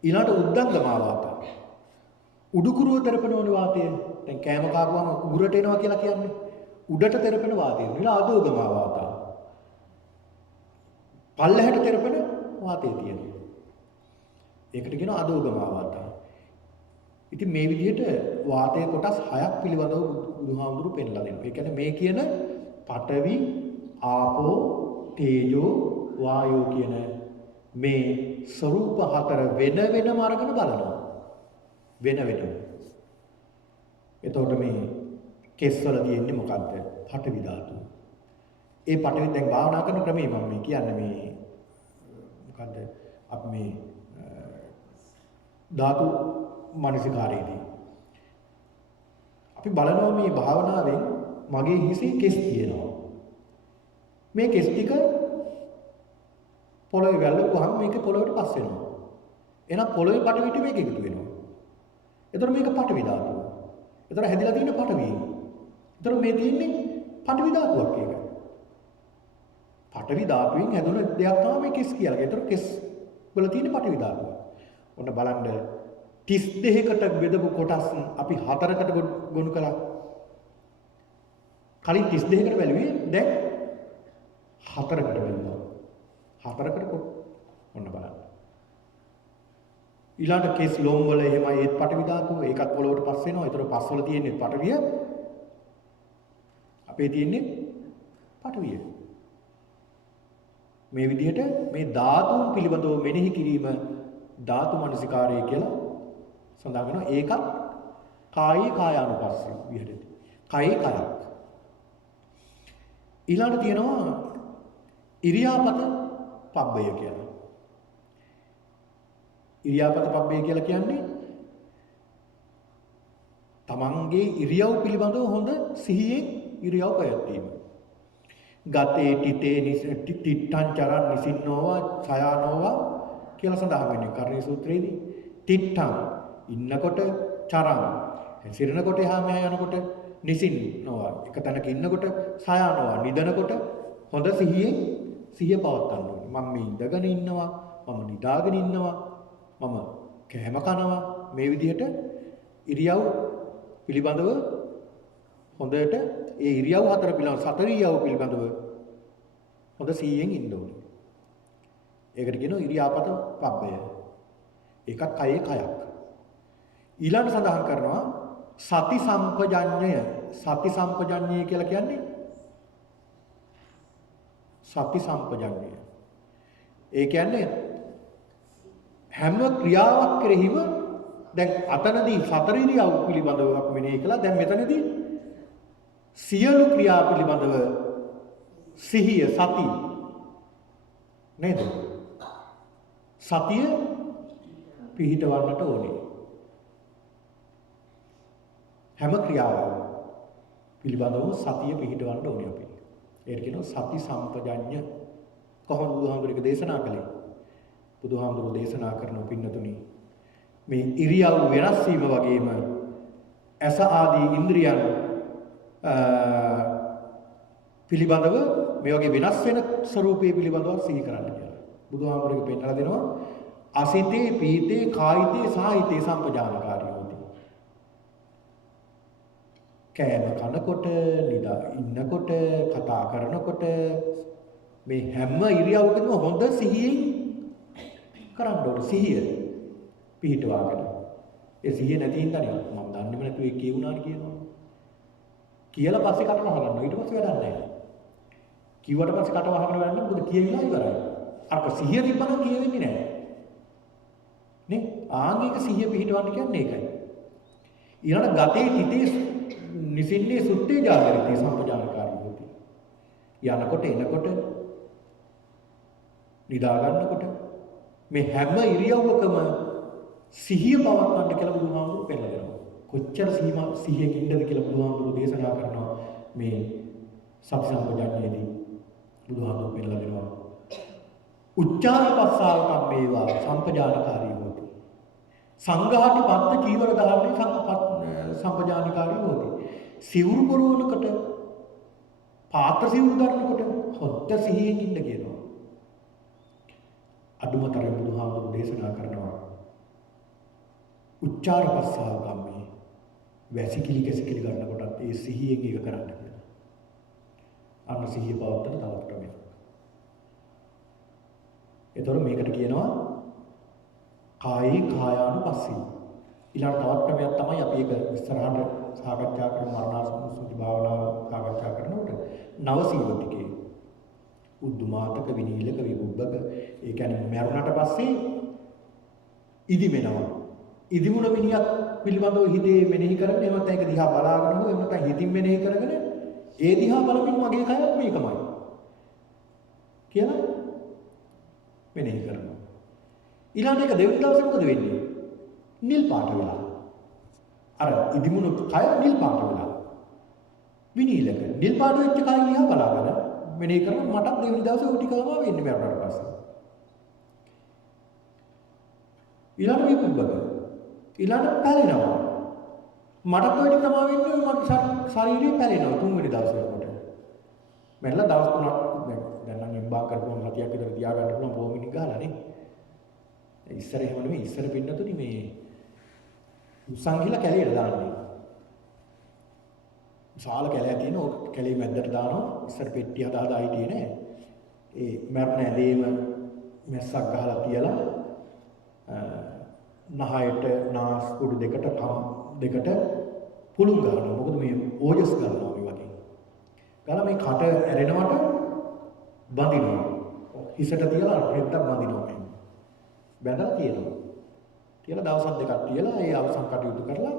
ඊළාට උද්දංගමා වාත. උඩුකුරුව තෙරපෙන වාතය. දැන් කෑම කාපුවම උගුරට එනවා කියලා කියන්නේ. උඩට තෙරපෙන වාතය. ඊළා අදෝගමා වාත. පල්ලෙහාට තෙරපෙන වාතය තියෙනවා. ඒකට කියනවා අදෝගමා වාත. ඉතින් මේ විදිහට වාතයේ කොටස් 6ක් පිළිබඳව බුදුහාමුදුරු පෙන්ලා දෙනවා. ඒ කියන්නේ මේ කියන පඨවි, ආපෝ, තේජෝ, වායෝ කියන මේ ස්වરૂප හතර වෙන වෙනම අරගෙන බලනවා. වෙන වෙනම. එතකොට මේ කෙස්වල තියෙන්නේ මොකද්ද? පඨවි ධාතුව. ඒ පඨවි දැන් භාවනා කරන ක්‍රමේ මම මේ කියන්නේ මේ මොකද්ද? අපි මේ ධාතු මනසිකාරයේදී අපි බලනවා මේ භාවනාවෙන් මගේ හිසේ කෙස් තියෙනවා. මේ කෙස් ටික පොළවේ වැල්ලුවාම මේක පොළවට පස් වෙනවා. එහෙනම් පොළවේ පටවි ටික මේක එකතු වෙනවා. එතකොට මේක පටවි ධාතුව. එතකොට හැදිලා තියෙන පටවිය. එතකොට මේ තියෙන්නේ පටවි ධාතුවක් ඒක. පටවි ධාතුවෙන් හැදුන දෙයක් තමයි මේ කෙස් කියලා. එතකොට කෙස් වල තියෙන පටවි ධාතුව. ඔන්න බලන්න 32කට බෙදපු කොටස් අපි 4කට ගොනු කළා. කලින් 32කට බැලුවේ දැන් 4කට බැලුවා. 4කට ඔන්න බලන්න. ඊළඟ කෙස් ලොම් වල එහෙමයි ඒත් පටවි ධාතුව ඒකත් පොළොවට පස් වෙනවා. ඒතර පස් වල තියෙන්නේ පටවිය. අපේ තියෙන්නේ පටවිය. මේ විදිහට මේ ධාතුන් පිළිබඳව මෙනෙහි කිරීම ධාතු මනසිකාරය කියලා සඳහන් වෙනවා. ඒකත් කායේ කායානුපස්සී විහෙරති. කායේ කායක්. ඊළඟ තියෙනවා ඉරියාපත පබ්බය කියලා. ඉරියාපත පබ්බය කියලා කියන්නේ තමන්ගේ ඉරියව් පිළිබඳව හොඳ සිහියෙන් ඉරියව් පැවැත්වීම. ගතේ තිතේ තිත්තං චරන් නිසින්නෝවා ඡයානෝවා කියලා සඳහන් වෙන්නේ කර්ණී සූත්‍රයේදී. තිත්තං ඉන්නකොට චරන් හැසිරෙනකොට එහා මෙහා යනකොට නිසින්නෝවා එක තැනක ඉන්නකොට ඡයානෝවා නිදනකොට හොඳ සිහියෙන් සිහිය පවත්වන්න ඕනේ. මම මේ ඉඳගෙන ඉන්නවා, මම නිදාගෙන ඉන්නවා, මම කැම කනවා මේ විදිහට ඉරියව් පිළිබඳව හොඳට ඒ ඉරියව් හතර පිළිබඳව සතර ඉරියව් පිළිබඳව හොඳ සිහියෙන් ඉන්න ඕනේ. ඒකට කියනවා ඉරියාපත පබ්බය. ඒකත් කයේ කයක්. ඊළඟ සඳහන් කරනවා සති සම්පජඤ්ඤය. සති සම්පජඤ්ඤය කියලා කියන්නේ සති සම්පජඤ්ඤය. ඒ කියන්නේ හැම ක්‍රියාවක් කෙරෙහිම දැන් අතනදී සතර ඉරියව් පිළිබඳව අපි මෙනෙහි කළා. දැන් මෙතනදී සියලු ක්‍රියා පිළිබඳව සිහිය සති නේද? සතිය පිහිටවන්නට ඕනේ. හැම ක්‍රියාවක් පිළිබඳව සතිය පිහිටවන්න ඕනේ අපි. ඒකට කියනවා සති සම්පජඤ්ඤ. කොහොමද බුදුහාමුදුරුවෝ දේශනා කළේ? බුදුහාමුදුරුවෝ දේශනා කරන පින්නතුනි මේ ඉරියව් වෙනස් වීම වගේම ඇස ආදී ඉන්ද්‍රියන් පිළිබඳව මේ වගේ වෙනස් වෙන ස්වરૂපයේ පිළිබඳව සිහි කරන්න කියලා. බුදුහාමුදුරුවෝ පෙන්නලා දෙනවා අසිතේ පීතේ කායිතේ සාහිතේ සම්පජානකාරී හොති. කෑම කනකොට, නිදා ඉන්නකොට, කතා කරනකොට මේ හැම ඉරියව්වකදීම හොඳ සිහියෙන් කරන්න ඕනේ. සිහිය පිහිටවාගෙන. ඒ සිහිය නැති හින්දානේ මම දන්නේම නැතුව ඒ කියුණානේ කියනවා. කියලා පස්සේ කට වහගන්නවා. ඊට පස්සේ වැඩක් නැහැ. කිව්වට පස්සේ කට වහගෙන වැඩක් මොකද කියවිලා ඉවරයි. අර සිහිය තිබ්බනම් කියෙන්නේ නැහැ. නේ? ආංගික සිහිය පිහිටවන්න කියන්නේ ඒකයි. ඊළඟ ගතේ තිතේ නිසින්නේ සුත්තේ ජාගරිතේ සම්පජානකාරී හොති. යනකොට එනකොට නිදා ගන්නකොට මේ හැම ඉරියව්වකම සිහිය පවත්වන්න කියලා බුදුහාමුදුරුවෝ පෙන්නලා දෙනවා. කොච්චර සිහියෙන් ඉන්නද කියලා බුදුහාමුදුරුවෝ දේශනා කරනවා මේ සති සම්පජාඤ්ඤයේදී. බුදුහාමුදුරුවෝ පෙන්නලා දෙනවා. උච්චාර පස්සාව කම්මේවා සම්පජානකාරී හොති. සංඝාටි පත්ත චීවර ධාරණේ සම්පජානකාරී හොති. සිවුරු පොරවනකොට පාත්‍ර සිවුරු දරනකොට හොද්ද සිහියෙන් ඉන්න කියනවා. අදුමතරේ බුදුහාමුදුරුවෝ දේශනා කරනවා උච්චාර පස්සාව කම්මේ වැසිකිලි කැසිකිලි ගන්නකොටත් ඒ සිහියෙන් ඒක කරන්න කියලා. අන්න සිහිය පවත්තන තවත් ක්‍රමයක්. එතකොට මේකට කියනවා කායේ කායානුපස්සී. ඊළඟ තවත් ක්‍රමයක් තමයි අපි ඒක ඉස්සරහට සාකච්ඡා කරන මරණාසන්න භාවනාව සාකච්ඡා කරනකොට නවසීවතිකේ උද්දුමාතක විනීලක විබුබ්බක ඒ කියන්නේ මරුණට පස්සේ ඉදිමෙනවා. ඉදිමුණ මිනිහක් පිළිබඳව හිතේ මෙනෙහි කරගෙන එහෙම නැත්නම් ඒක දිහා බලාගෙන හෝ එහෙම නැත්නම් හිතින් මෙනෙහි කරගෙන ඒ දිහා බලමින් මගේ කයත් මේකමයි කියලා මෙනෙහි කරනවා. ඊළඟ එක දෙවෙනි දවසේ මොකද වෙන්නේ? නිල් පාට වෙලා. අර ඉදිමුණු කය නිල් පාට වෙලා. විනීලක නිල් පාට වෙච්ච කය දිහා බලාගෙන මෙනේ කරන මටත් දෙවෙනි දවසේ ඔය ටිකම වෙන්නේ මරණයට පස්සේ. ඊළඟ විකුබ්බක ඊළඟ පැලෙනවා. මටත් ඔය ටික තමයි වෙන්නේ මගේ ශරීරය පැලෙනවා තුන්වෙනි දවසේ කොට. මැරලා දවස් 3ක් දැන් නම් එම්බා කරපුවම හතියක් විතර තියාගන්න පුළුවන් බොමිනික් ගහලා නේ. ඉස්සර එහෙම නෙමෙයි ඉස්සර පින්නතුනි මේ උසංගිලා කැලියට දාන්නේ. විශාල කැලයක් තියෙන ඔය කැලේ මැද්දට දානවා. ඉස්සර පෙට්ටිය හදා හිටියේ නෑ. ඒ මරණ ඇදේම මැස්සක් ගහලා තියලා නහයට නාස් කුඩු දෙකට කම් දෙකට පුළුන් ගන්නවා. මොකද මේ ඕජස් ගන්නවා මේ වගේ. ගාලා මේ කට ඇරෙනවට බඳිනවා. හිසට තියලා රෙද්දක් බඳිනවා මේ. බැඳලා තියෙනවා. තියලා දවස් දෙකක් තියලා ඒ අවසන් කටයුතු කරලා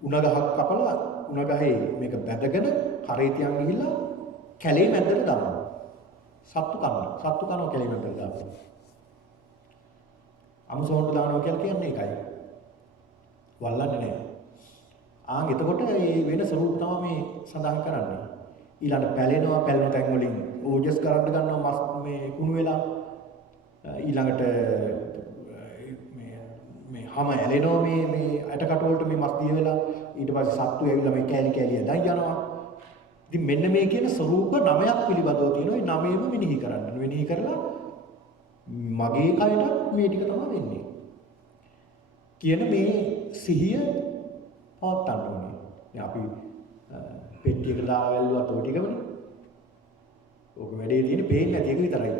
උණ ගහක් කපලා උණ ගහේ මේක බැඳගෙන කරේ තියන් ගිහිල්ලා කැලේ මැද්දට දානවා. සත්තු කනවා කැලේ මැද්දට දානවා. අමුසොන්ට දානවා කියලා කියන්නේ ඒකයි. වල්ලන්නේ නැහැ. එතකොට මේ වෙන ස්වරූප තමයි මේ සඳහන් කරන්නේ. ඊළඟ පැලෙනවා පැලෙන තැන් වලින් ඕජස් කරන්න ගන්නවා මස් මේ කුණු වෙලා ඊළඟට මේ හැම ඇලෙනවා මේ ඇටකට වලට මේ මස් දිය වෙලා ඊට පස්සේ සත්තු ඇවිල්ලා මේ කෑලි කෑලි ඇදන් යනවා. ඉතින් මෙන්න මේ කියන ස්වරූප 9ක් පිළිබඳව තියෙනවා. ඒ 9ෙම මෙනෙහි කරන්න. මෙනෙහි කරලා මගේ කයට මේ ටික තමයි වෙන්නේ. කියන මේ සිහිය පවත්වන්න ඕනේ. දැන් අපි පෙට්ටියකට දාලා වැල්ලුවත් ඔය ටිකමනේ. ඕක වැඩේ තියෙන්නේ පේන්නේ නැති එක විතරයි.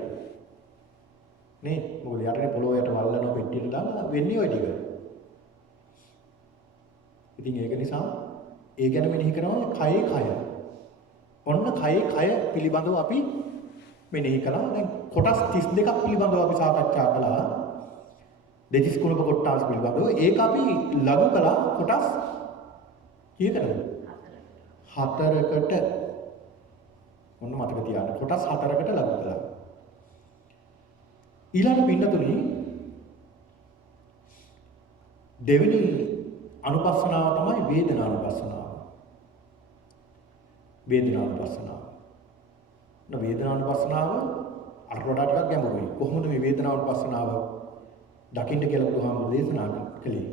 නේ? මොකද යටනේ පොළොව යට වල්ලනවා පෙට්ටියට දාලා වෙන්නේ ඔය ටික. ඉතින් ඒක නිසා ඒ ගැන මෙනෙහි කරනවා කයේ කය. ඔන්න කයේ කය පිළිබඳව අපි මෙනෙහි කළා. දැන් කොටස් 32ක් පිළිබඳව අපි සාකච්ඡා කළා. දෙතිස් කුණප කොටස් පිළිබඳව ඒක අපි ලඝු කළා කොටස් කීයකටද? 4කට. ඔන්න මතක තියාගන්න. කොටස් 4කට ලඝු කළා. ඊළඟ පින්නතුනි දෙවෙනි අනුපස්සනාව තමයි වේදනානුපස්සනාව. වේදනානුපස්සනාව. වේදනානුපස්සනාව අර වඩා ටිකක් ගැඹුරුයි. කොහොමද මේ වේදනානුපස්සනාව දකින්න කියලා බුදුහාමුදුරුවෝ දේශනා කළේ?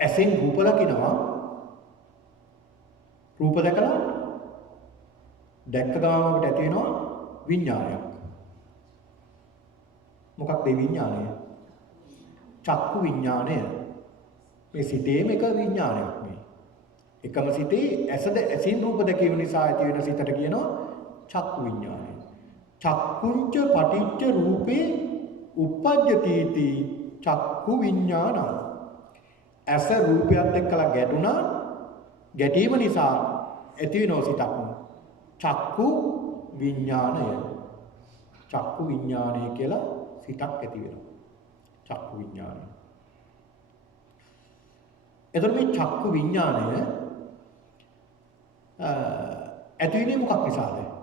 ඇසෙන් රූප දකිනවා. රූප දැකලා දැක්ක ගමන් අපිට ඇති වෙනවා විඥානයක්. මොකක්ද ඒ විඥානය? චක්කු විඥානය. මේ සිතේම එක විඥානයක් මේ. එකම සිතේ ඇසින් රූප දැකීම නිසා ඇති වෙන සිතට කියනවා චක්කු විඥානය. චක්කුංච පටිච්ච රූපේ uppajjati චක්කු විඥානං. ඇස රූපයත් එක්කලා ගැටුණා. ගැටීම නිසා ඇති වෙන සිතක්. චක්කු විඥානය. චක්කු විඥානය කියලා සිතක් ඇති වෙනවා. චක්කු විඥානය. එතකොට මේ චක්කු විඥානය ඇති වෙන්නේ මොකක් නිසාද?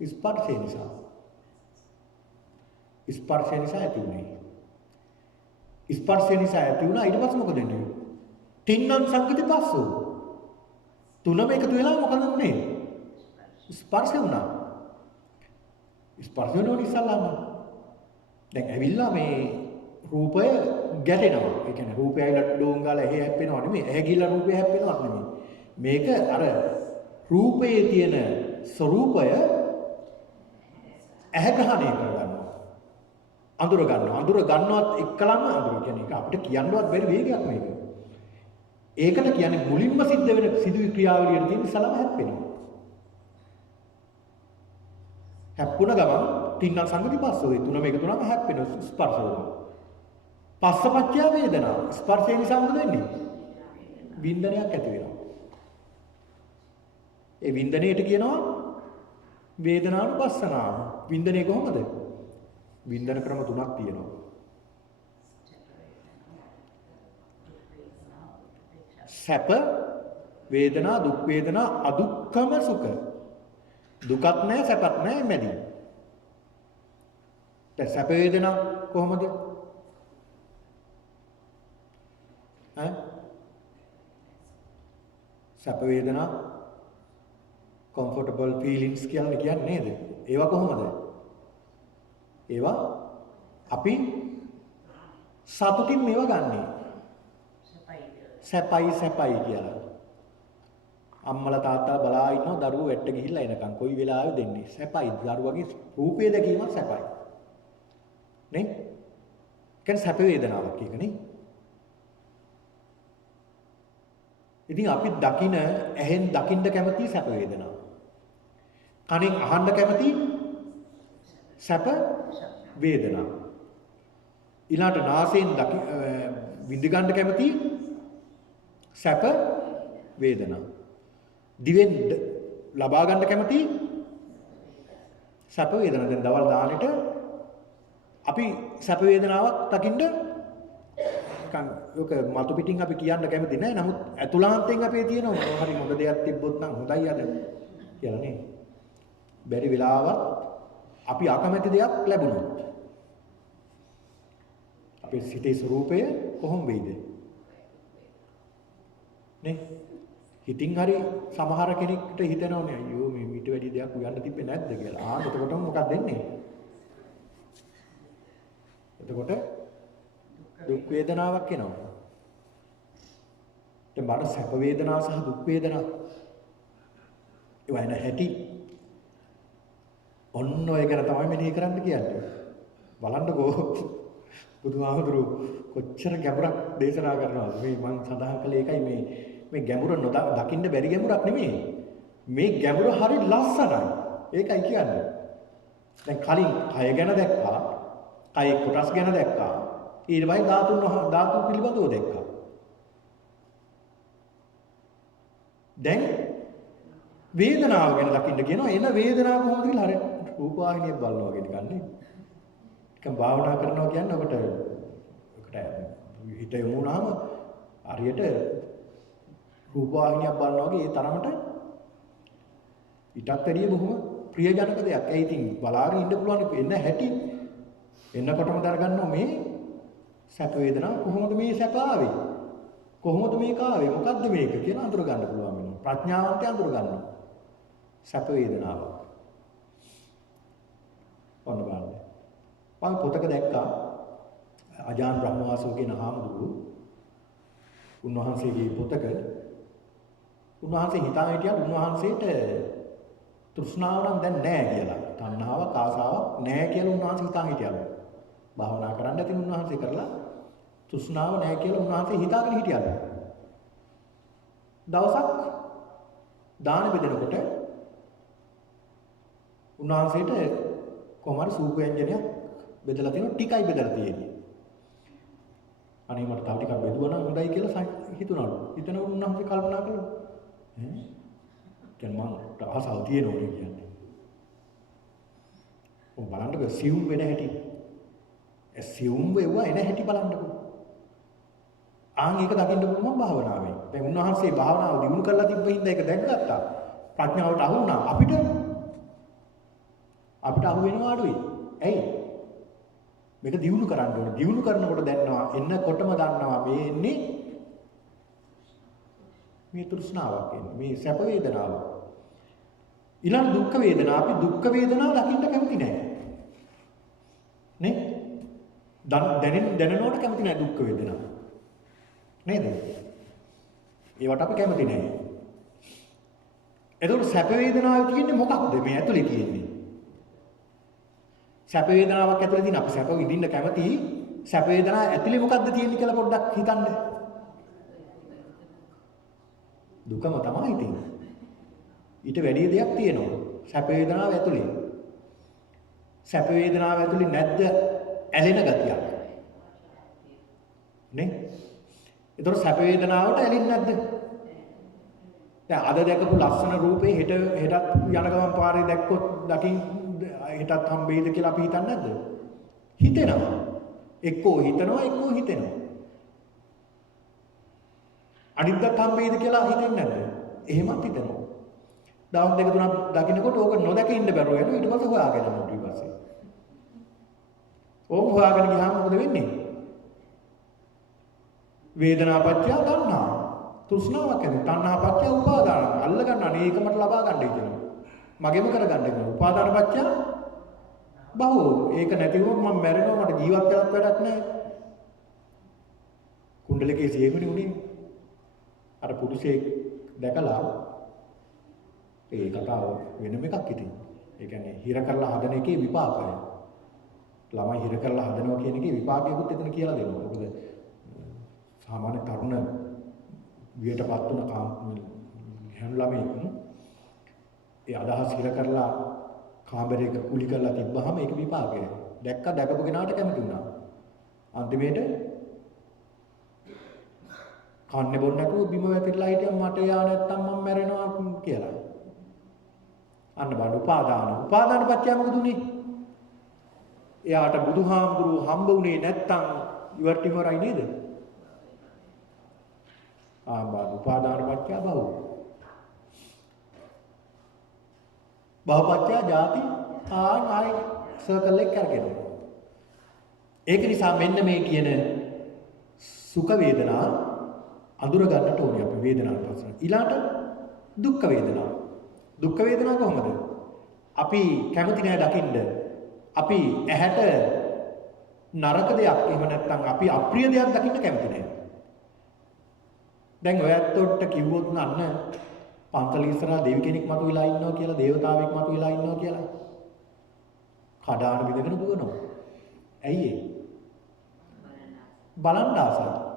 ස්පර්ශය නිසා. ස්පර්ශය නිසා ඇති වුණේ. ස්පර්ශය නිසා ඇති වුණා. ඊට පස්සේ මොකද වෙන්නේ? තින්නම් සංගති පස්සෝ. තුනම එකතු වෙලා මොකද වුනේ? ස්පර්ශය වුණා. ස්පර්ශය වෙනෝනේ ඉස්සල්ලාම. දැන් ඇවිල්ලා මේ රූපය ගැටෙනවා. ඒ කියන්නේ රූපය ඇවිල්ලා ඩෝන් ගාලා එහෙ හැප්පෙනව නෙමෙයි. ඇහැ ගිහිල්ලා රූපය හැප්පෙනවත් නෙමෙයි. මේක අර රූපයේ තියෙන ස්වરૂපය ඇහැ ග්‍රහණය කරගන්නවා. අඳුර ගන්නවා. අඳුර ගන්නවත් එක්කලම අඳුර කියන්නේ ඒක අපිට කියන්නවත් බැරි වේගයක් මේක. ඒකට කියන්නේ මුලින්ම සිද්ධ වෙන සිදුවි ක්‍රියාවලියට තියෙන සලම හැප්පෙනවා. හැප්පුණ ගමන් තින්න සංගති පස්සෝ ඒ තුනම එකතු වුණාම හැප්පෙන ස්පර්ශ වෙනවා. පස්සපච්චය වේදනා. ස්පර්ශය නිසා මොකද වෙන්නේ? වින්දනයක් ඇති වෙනවා. ඒ වින්දනයට කියනවා වේදනානුපස්සනාව. වින්දනය කොහොමද? වින්දන ක්‍රම තුනක් තියෙනවා. සැප වේදනා දුක් වේදනා අදුක්ඛම සුඛ. දුකත් නැහැ සැපත් නැහැ මැදි. දැන් සැප වේදනා කොහොමද? ඈ සැප වේදනා comfortable feelings කියලා කියන්නේ නේද? ඒවා කොහොමද? ඒවා අපි සතුටින් මේවා ගන්නෙ. සැපයි කියලා. අම්මලා තාත්තලා බලා ඉන්නවා දරුවෝ වැට්ට ගිහිල්ලා එනකන් කොයි වෙලාවෙ දෙන්නේ. සැපයි දරුවගේ රූපය දැකීම සැපයි. නේ? කියන්නේ සැප වේදනාවක් එක නේ? ඉතින් අපි දකින ඇහෙන් දකින්න කැමති සැප වේදනාව. කනෙන් අහන්න කැමති සැප වේදනාව. ඊළාට නාසයෙන් විඳ ගන්න කැමති සැප වේදනාව. දිවෙන් ලබා ගන්න කැමති සැප වේදනාව. දැන් දවල් දානෙට අපි සැප වේදනාවක් දකින්න නිකන් ඔක මතු පිටින් අපි කියන්න කැමති නැහැ. නමුත් ඇතුළාන්තයෙන් අපේ තියෙන හරි හොඳ දෙයක් තිබ්බොත් නම් හොඳයි අද කියලා නේ. බැරි වෙලාවත් අපි අකමැති දෙයක් ලැබුණොත් අපේ සිතේ ස්වરૂපය කොහොම වෙයිද? නේ? හිතින් හරි සමහර කෙනෙක්ට හිතෙනවනේ අයියෝ මේ ඊට වැඩි දෙයක් උයන්න තිබ්බේ නැද්ද කියලා. එතකොටම මොකක්ද වෙන්නේ? එතකොට දුක් වේදනාවක් එනවා. දැන් බලන්න සැප වේදනා සහ දුක් වේදනා ඒවා එන හැටි ඔන්න ඔය ගැන තමයි මෙනෙහි කරන්න කියන්නේ. බලන්නකෝ බුදුහාමුදුරු කොච්චර ගැඹුරක් දේශනා කරනවද? මේ මම සඳහන් කළේ ඒකයි මේ ගැඹුර දකින්න බැරි ගැඹුරක් නෙමෙයි. මේ ගැඹුර හරි ලස්සනයි. ඒකයි කියන්නේ. දැන් කලින් කය ගැන දැක්කා, කය කොටස් ගැන දැක්කා. ඊට පස්සේ ධාතු පිළිබඳව දැක්කා. දැන් වේදනාව ගැන දකින්න කියනවා. එන වේදනාව කොහොමද කියලා හරියට රූපවාහිනියක් බලනවා වගේ නිකන් නේ. නිකන් භාවනා කරනවා කියන්නේ ඔකට හිත යොමු වුණාම හරියට රූපවාහිනියක් බලනවා වගේ ඒ තරමට ඊටත් වැඩිය බොහොම ප්‍රියජනක දෙයක්. ඒ ඉතින් බලාගෙන ඉන්න පුළුවන් එන්න හැටි එන්නකොටම දරගන්නවා මේ සැප වේදනාව කොහොමද මේ සැප ආවේ? කොහොමද මේක ආවේ? මොකද්ද මේක කියලා අඳුර ගන්න පුළුවන් වෙනවා. ප්‍රඥාවන්තය අඳුර ගන්නවා. සැප වේදනාව. ඔන්න බලන්න. මම පොතක දැක්කා අජාන් බ්‍රහ්මවාසෝ කියන හාමුදුරුවෝ උන්වහන්සේගේ පොතක උන්වහන්සේ හිතා හිටියා උන්වහන්සේට තෘෂ්ණාව නම් දැන් නැහැ කියලා. තණ්හාවක් ආසාවක් නැහැ කියලා උන්වහන්සේ හිතා හිටියලු. භාවනා කරන්න ඇති උන්වහන්සේ කරලා තෘෂ්ණාව නැහැ කියලා උන්වහන්සේ හිතාගෙන හිටියලු. දවසක් දාන බෙදනකොට උන්වහන්සේට කොහමද සූප ව්‍යංජනයක් බෙදලා තියෙනවා ටිකයි බෙදලා තියෙන්නේ. අනේ මට තව ටිකක් බෙදුවා නම් හොඳයි කියලා හිතුණලු. හිතනකොට උන්වහන්සේ කල්පනා කළා. දැන් මම ආසාව තියෙනවනේ කියන්නේ. ඔය බලන්නකො සිවුම් වෙන හැටි. ඒ සිවුම් වෙවුවා එන හැටි බලන්නකො. ආන් ඒක දකින්න පුළුවන් භාවනාවෙන්. දැන් උන්වහන්සේ භාවනාව දිනු කරලා තිබ්බ හින්දා ඒක දැක්ගත්තා. ප්‍රඥාවට අහු වුණා. අපිට අහු වෙනවා අඩුයි. ඇයි? මේක දිනු කරන්න ඕනේ. දිනු කරනකොට දැනනවා එන්නකොටම දන්නවා මේ එන්නේ මේ තෘෂ්ණාවක් එන්නේ. මේ සැප වේදනාව. ඊළඟ දුක් වේදනා අපි දුක් වේදනාව දකින්න කැමති නැහැ. නේ? දැනෙනවට කැමති නැහැ දුක් වේදනාව. නේද? ඒවට අපි කැමති නැහැ. එතකොට සැප වේදනාව කියන්නේ මොකක්ද මේ ඇතුලේ තියෙන්නේ? සැප වේදනාවක් ඇතුලේ තියෙන අපි සැප විඳින්න කැමති සැප වේදනාව ඇතුලේ මොකක්ද තියෙන්නේ කියලා පොඩ්ඩක් හිතන්න. දුකම තමයි තියෙන්නේ. ඊට වැඩි දෙයක් තියෙනවා. සැප වේදනාව ඇතුලේ. සැප වේදනාව ඇතුලේ නැද්ද ඇලෙන ගතියක්? නේ? ඒතර සැප වේදනාවට ඇලෙන්නේ නැද්ද? දැන් අද දැකපු ලස්සන රූපේ හෙටත් යන ගමන් පාරේ දැක්කොත් දකින් හෙටත් හම්බෙයිද කියලා අපි හිතන්නේ නැද්ද? හිතෙනවා. එක්කෝ හිතනවා එක්කෝ හිතෙනවා. අනිද්දාත් හම්බෙයිද කියලා හිතෙන්නේ නැද්ද? එහෙමත් හිතනවා. දවස් දෙක තුනක් දකින්නකොට ඕක නොදැක ඉන්න බැරුව යනවා ඊට පස්සේ හොයාගෙන යනවා ඊට පස්සේ. ඕම් හොයාගෙන ගියාම මොකද වෙන්නේ? වේදනාපච්චය තණ්හා. තෘෂ්ණාවක් එන්නේ. තණ්හාපච්චය උපාදාන. අල්ල ගන්න අනේක මට ලබා ගන්නයි කියනවා. මගෙම කරගන්න කියනවා. උපාදානපච්චය බහුව. ඒක නැතිවම මම මැරෙනවා මට ජීවත් වෙලක් වැඩක් නැහැ. කුණ්ඩලකේ සියගුණි උනේ. අර පුරුෂයෙක් දැකලා ඒ කතාව වෙනම එකක් ඉතින්. ඒ කියන්නේ හිර කරලා හදන එකේ විපාකය. ළමයි හිර කරලා හදනවා කියන එකේ විපාකයකුත් එතන කියලා දෙනවා. මොකද සාමාන්‍ය තරුණ වියටපත් වුණ හැම ළමයෙක් ඒ අදහස් හිර කරලා කාමරයක කුලි කරලා තිබ්බහම ඒක විපාකය. දැකපු කෙනාට කැමති වුණා. අන්තිමේට කන්නේ බොන්න නැතුව බිම වැතිරලා හිටියා මට යා නැත්තම් මම මැරෙනවා කියලා. අන්න බලන්න උපාදාන පත්‍ය මොකද උනේ? එයාට බුදුහාමුදුරුවෝ හම්බ වුණේ නැත්තම් ඉවර්ටිමරයි නේද? බලන්න උපාදාන පත්‍ය බහුව. බහුපත්‍ය ಜಾති ආයි සර්කල් එක කරගෙනවා. ඒක නිසා මෙන්න මේ කියන සුඛ වේදනා අඳුර ගන්නට ඕනේ අපි වේදනාවට පස්සෙන්. ඊළාට දුක්ඛ වේදනා. දුක්ඛ වේදනාව කොහොමද? අපි කැමති නෑ දකින්න. අපි ඇහැට නරක දෙයක් එහෙම නැත්නම් අපි අප්‍රිය දෙයක් දකින්න කැමති නෑ. දැන් ඔයත් කිව්වොත් නන්න පන්සල ඉස්සරහා දෙවි කෙනෙක් මතුවලා ඉන්නවා කියලා, දේවතාවෙක් මතුවලා ඉන්නවා කියලා. කඩාන බිඳගෙන දුවනවා. ඇයි ඒ? බලන්න ආසයි.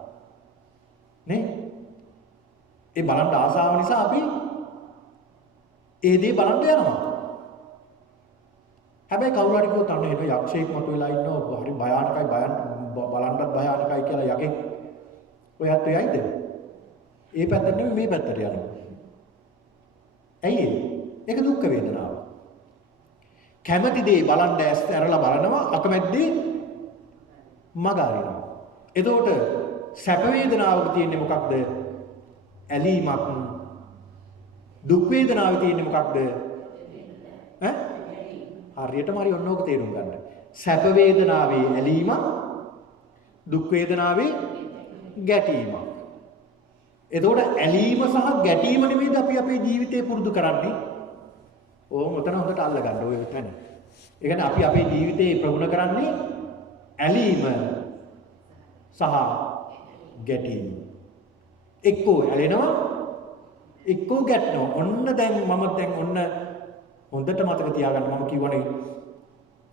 නේ? ඒ බලන්න ආසාව නිසා අපි ඒ දේ බලන්න යනවා. හැබැයි කවුරු හරි කිව්වොත් අන්න එන යක්ෂයෙක් මතුවලා ඉන්නවා, හරි භයානකයි බලන්නත් භයානකයි කියලා යකෙක්. ඔයත් එයිද? ඒ පැත්තට නෙමෙයි මේ පැත්තට යනවා. ඇයි ඒක දුක්ඛ වේදනාව. කැමැති දේ බලන්න ඇස් ඇරලා බලනවා, අකමැද්දේ මග අරිනවා. එතකොට සැප වේදනාවක තියෙන්නේ මොකක්ද? ඇලීමක්. දුක් වේදනාවේ තියෙන්නේ මොකක්ද? හරියටම හරි ඔන්න ඕක තේරුම් ගන්න. සැප වේදනාවේ ඇලීමක්, දුක් වේදනාවේ ගැටීමක්. එතකොට ඇලීම සහ ගැටීම නෙමෙයිද අපි අපේ ජීවිතේ පුරුදු කරන්නේ? ඕම උතන හොඳට අල්ල ගන්න ඔය තැන. ඒ කියන්නේ අපි අපේ ජීවිතේ ප්‍රගුණ කරන්නේ ඇලීම සහ ගැටීම. එක්කෝ ඇලෙනවා, එක්කෝ ගැටෙනවා. ඔන්න දැන් මම ඔන්න හොඳට මතක තියාගන්න මම කියවනේ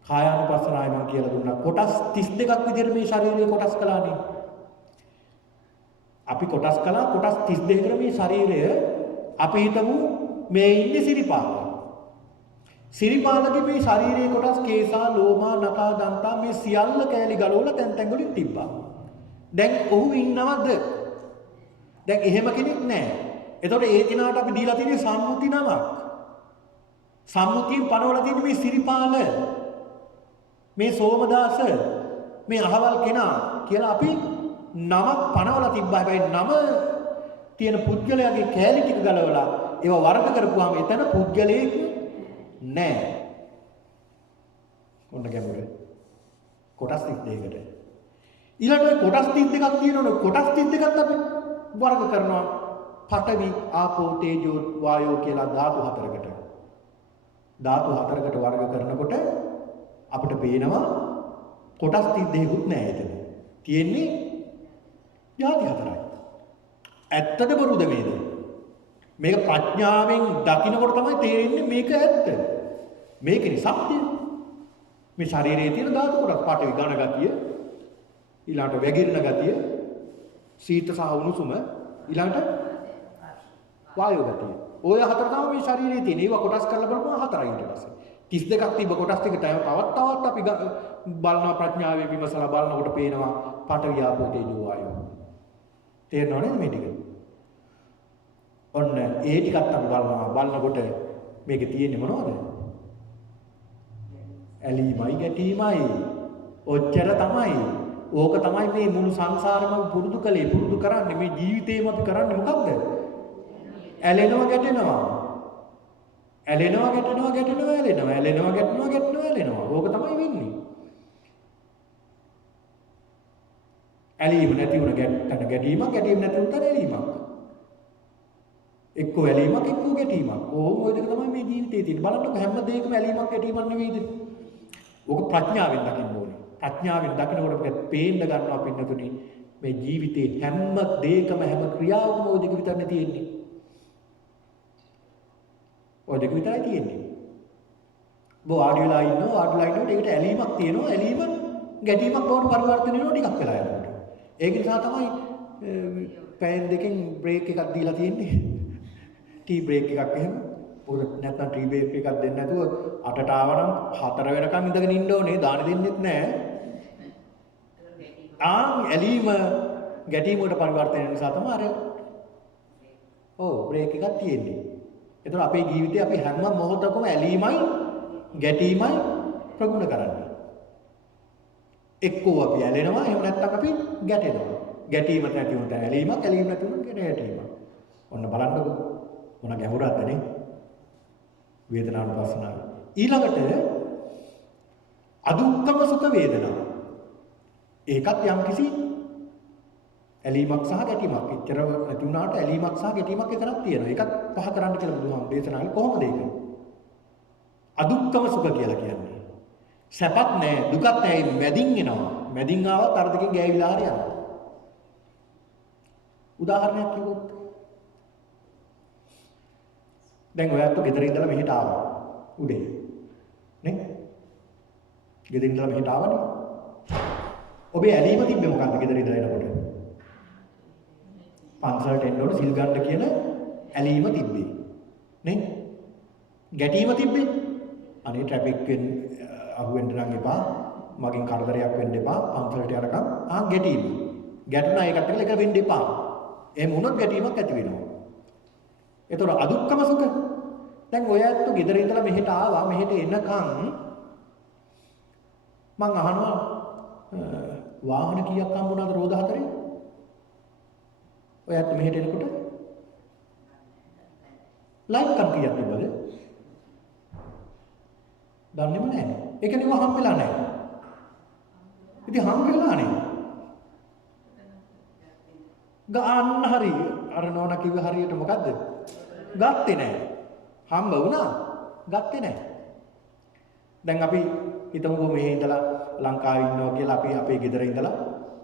කායානුපස්සනාවයි මම කියලා දුන්නා. කොටස් 32ක් විදිහට මේ ශරීරය කොටස් කළානේ. අපි කොටස් කළා කොටස් 32කට මේ ශරීරය අපි හිතමු මේ ඉන්නේ සිරිපාල. සිරිපාලගේ මේ ශරීරයේ කොටස් කේසා, ලෝමා, නඛා, දන්තා මේ සියල්ල කෑලි ගලවලා තැන් තැන් වලින් තිබ්බා. දැන් ඔහු ඉන්නවද? දැන් එහෙම කෙනෙක් නැහැ. එතකොට ඒ කෙනාට අපි දීලා තියෙන්නේ සම්මුති නමක්. සම්මුතියෙන් පනවලා තියෙන්නේ මේ සිරිපාල, මේ සෝමදාස, මේ අහවල් කෙනා කියලා අපි නමක් පනවලා තිබ්බා. හැබැයි නම තියෙන පුද්ගලයාගේ කෑලි ටික ගලවලා ඒව වර්ග කරපුවාම එතන පුද්ගලයෙක් නැහැ. ඔන්න ගැඹුර. කොටස් 32කට. ඊළඟට කොටස් 32ක් තියෙනවනේ. කොටස් 32ත් අපි වර්ග කරනවා. පඨවි, ආපෝ, තේජෝ, වායෝ කියලා ධාතු 4කට. ධාතු 4කට වර්ග කරනකොට අපිට පේනවා කොටස් 32කුත් නැහැ එතන. තියෙන්නේ ಜಾති 4යි. ඇත්තද බොරුද මේක? මේක ප්‍රඥාවෙන් දකින්නකොට තමයි තේරෙන්නේ මේක ඇත්ත. මේකනේ සත්‍ය. මේ ශරීරයේ තියෙන ධාතු කොටස් පඨවි ඝන ගතිය, ඊළඟට වැగిරෙන ගතිය, සීත සහ උණුසුම, ඊළඟට වායෝ ගතිය. ඔය හතර තමයි මේ ශරීරයේ තියෙන. ඒවා කොටස් කරලා බලපුවම හතරයි ඊට පස්සේ. 32ක් තිබ්බ කොටස් ටික තවත් අපි බලනවා ප්‍රඥාවෙන් විමසලා බලනකොට පේනවා පඨවි, ආපෝ, තේජෝ, වායෝ. තේරෙනව නේද මේ ටික? ඔන්න ඒ ටිකත් අපි බලනකොට මේකේ තියෙන්නේ මොනවද? ඇලීමයි ගැටීමයි. ඔච්චර තමයි. ඕක තමයි මේ මුළු සංසාරෙම පුරුදු කරන්නේ. මේ ජීවිතේම අපි කරන්නේ මොකක්ද? ඇලෙනවා ගැටෙනවා. ඇලෙනවා ගැටෙනවා. ඕක තමයි වෙන්නේ. ඇලීම නැති වුණ ගැටීමක්, ගැටීම නැති වුණ තැන ඇලීමක්. එක්කෝ ඇලීමක් එක්කෝ ගැටීමක්. ඕම ඔය දෙක තමයි මේ ජීවිතේ තියෙන්නේ. බලන්නකො හැම දෙයකම ඇලීමක් ගැටීමක් නෙවෙයිද? ඕක ප්‍රඥාවෙන් දකින්න ඕනේ. ප්‍රඥාවෙන් දකිනකොට අපිට පේන්න ගන්නවා පින්නතුනි මේ ජීවිතේ හැම දෙයකම හැම ක්‍රියාවකම ওই දෙක විතරනේ තියෙන්නේ. ওই දෙක විතරයි තියෙන්නේ. බෝ ආඩි වෙලා ඉන්නකොට ඒකට ඇලීමක් තියෙනවා. ඇලීම ගැටීමක් බවට පරිවර්තන වෙනවා ටිකක් වෙලා යනකොට. ඒක නිසා තමයි පැයෙන් දෙකෙන් බ්‍රේක් එකක් දීලා තියෙන්නේ. ටී බ්‍රේක් එකක් එහෙම. පොර නැත්නම් ටී බ්‍රේක් එකක් දෙන්නේ නැතුව 8ට ආවනම් 4 වෙනකම් ඉඳගෙන ඉන්න ඕනේ. දාන දෙන්නෙත් නැහැ. ඇලීම ගැටීමකට පරිවර්තන වෙන නිසා තමයි අර බ්‍රේක් එකක් තියෙන්නේ. ඒතකොට අපේ ජීවිතේ අපි හැම මොහොතකම ඇලීමයි ගැටීමයි ප්‍රගුණ කරන්නේ. එක්කෝ අපි ඇලෙනවා එහෙම නැත්නම් අපි ගැටෙනවා. ගැටීම නැති වුණොත් ඇලීමක්, ඇලීම නැති වුණොත් ගැටීමක්. ඔන්න බලන්නකො මොන ගැඹුරක්ද නේ වේදනානුපස්සනාව. ඊළඟට අදුක්කම සුඛ වේදනාව. ඒකත් යම්කිසි ඇලීමක් සහ ගැටීමක්. එච්චර නැති වුණාට ඇලීමක් සහ ගැටීමක් එතරම් තියෙනවා. ඒකත් පහ කරන්න කියලා බුදුහාමුදුරුවෝ දේශනා කළේ කොහොමද ඒක? අදුක්කම සුඛ කියලා කියන්නේ. සැපක් නැහැ, දුකක් නැහැ, මැදින් එනවා. මැදින් ආවත් අර දෙකෙන් ගෑවිලා හරි යනවා. උදාහරණයක් කිව්වොත් දැන් ඔයත් ගෙදර ඉඳලා මෙහෙට ආවා. උදේ. නේ? ගෙදර ඉඳලා මෙහෙට ආවනේ. ඔබේ ඇලීම තිබ්බේ මොකද්ද ගෙදර ඉඳලා එනකොට? පන්සලට එන්න ඕන සිල් ගන්න කියන ඇලීම තිබ්බේ. නේ? ගැටීම තිබ්බේ. අනේ ට්‍රැෆික් වෙන අහුවෙන්න නම් එපා. මගෙන් කරදරයක් වෙන්න එපා. පන්සලට යනකම් ගැටීම. ගැටුණා ඒකට කියලා එක වෙන්න එපා. එහෙම වුණොත් ගැටීමක් ඇති වෙනවා. ඒතර අදුක්කම සුඛ. දැන් ඔය ඇත්තෝ ගෙදර ඉඳලා මෙහෙට ආවා. මෙහෙට එනකම් මං අහනවා වාහන කීයක් හම්බුණාද රෝද හතරේ? ඔය ඇත්තෝ මෙහෙට එනකොට ලයින් කම් කීයක් තිබ්බද? දන්නේම නැහැ. ඒ කියන්නේ හම් වෙලා නැහැ. ඉතින් හම් වෙලා නැහැ. ගන්න හරි අර නෝනා කිව්ව හරියට මොකද්ද? ගත්තේ නැහැ. හම්බ වුණා. ගත්තේ නැහැ. දැන් අපි හිතමුකෝ මෙහි ඉඳලා ලංකාවේ ඉන්නවා කියලා අපි අපේ ගෙදර ඉඳලා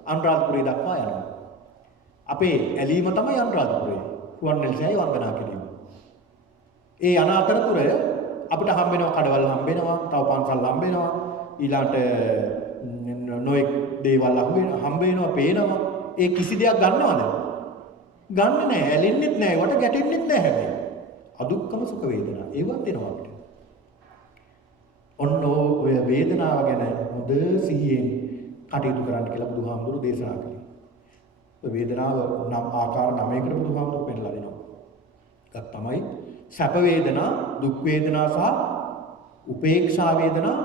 අනුරාධපුරේ දක්වා යනවා. අපේ ඇලීම තමයි අනුරාධපුරේ. රුවන්වැලිසෑය වන්දනා කිරීම. ඒ යන අතරතුර අපිට හම්බ වෙනවා කඩවල් හම්බ වෙනවා, තව පන්සල් හම්බ වෙනවා, ඊළාට නොඑක් දේවල් හම්බ වෙනවා, පේනවා. ඒ කිසි දෙයක් ගන්නවද? ගන්නෙ නැහැ, ඇලෙන්නෙත් නැහැ, වට ගැටෙන්නෙත් නැහැ හැබැයි. අදුක්කම සුඛ වේදනා. ඒවත් එනවා අපිට. ඔන්න ඔය වේදනාව ගැන හොඳ සිහියෙන් කටයුතු කරන්න කියලා බුදුහාමුදුරු දේශනා කළේ. ඔය වේදනාව නම් ආකාර 9කට බුදුහාමුදුරු පෙන්නලා දෙනවා. එකක් තමයි සැප වේදනා, දුක් වේදනා සහ උපේක්ෂා වේදනා.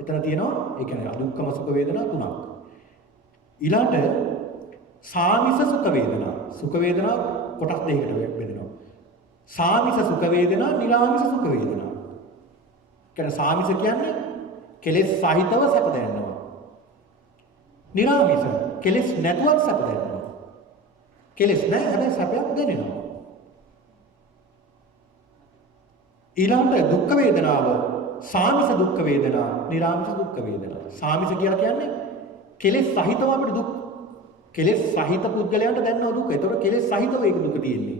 එතන තියෙනවා ඒ කියන්නේ අදුක්කම සුඛ වේදනා තුනක්. ඊළඟට සාමිස සුඛ වේදනා. සුඛ වේදනා කොටස් දෙකකට බෙදෙනවා. සාමිස සුඛ වේදනා, නිරාමිස සුඛ වේදනා. කියන්නේ සාමිස කියන්නේ කෙලෙස් සහිතව සැප දැනෙනවා. නිරාමිස කෙලෙස් නැතුව සැප දැනෙනවා. කෙලෙස් නැහැ හැබැයි සැපයක් දැනෙනවා. ඊළඟට දුක් වේදනාව සාමිස දුක් වේදනා, නිරාමිස දුක් වේදනා. සාමිස කියලා කියන්නේ කෙලෙස් සහිතව අපිට දුක්. කෙලෙස් සහිත පුද්ගලයන්ට දැනෙන දුක. ඒතකොට කෙලෙස් සහිතව ඒක දුක තියෙන්නේ.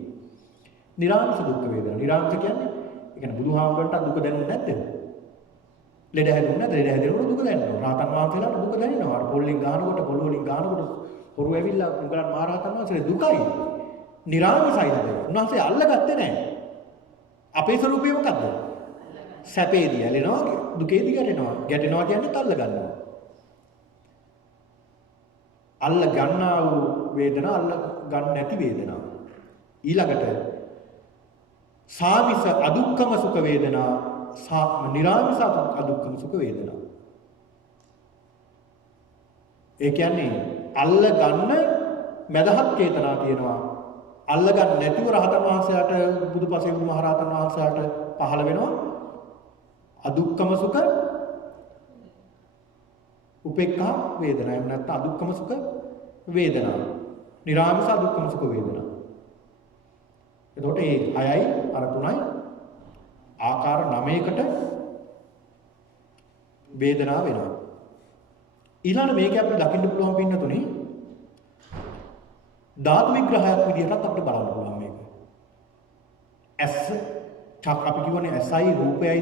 නිරාමිස දුක් වේදනා. නිරාමිස කියන්නේ ඒ කියන්නේ බුදුහාමුදුරන්ට දුක දැනෙන්නේ නැද්ද? ලෙඩ හැදුන්නේ නැද්ද? ලෙඩ හැදෙනකොට දුක දැනෙනවා. රාතන් වහන්සේලාට දුක දැනෙනවා. අර පොල්ලෙන් ගහනකොට, පොළ වලින් ගහනකොට හොරු ඇවිල්ලා උගලන් මහරහතන් වහන්සේට දුකයි. නිරාමිසයිද? උන්වහන්සේ අල්ලගත්තේ නැහැ. අපේ ස්වરૂපය මොකද්ද? සැපේදී ඇලෙනවා, දුකේදී ගැටෙනවා. ගැටෙනවා කියන්නේ අල්ල ගන්නවා. අල්ල ගන්නා වූ වේදනා, අල්ල ගන්න නැති වේදනා. ඊළඟට සාමිස අදුක්කම සුඛ වේදනා, නිරාමිස අදුක්කම සුඛ වේදනා. ඒ කියන්නේ අල්ල ගන්න මදහත් චේතනා තියෙනවා. අල්ල ගන්න නැතිව රහතන් වහන්සේලාට බුදුපසේ බුදුමහරහතන් වහන්සේලාට පහළ වෙනවා අදුක්කම සුඛ උපේක්ඛා වේදනා. එහෙම නැත්නම් අදුක්කම සුඛ වේදනාව. නිරාමිස දුක්ඛම සුඛ වේදනා. එතකොට මේ 6යි අර 3යි ආකාර 9කට වේදනාව වෙනවා. ඊළඟ මේක අපිට දකින්න පුළුවන් පින්නතුනේ ධාතු විග්‍රහයක් විදිහටත් අපිට බලන්න පුළුවන් මේක. ඇස් චක් අපි කියවනේ ඇසයි රූපයයි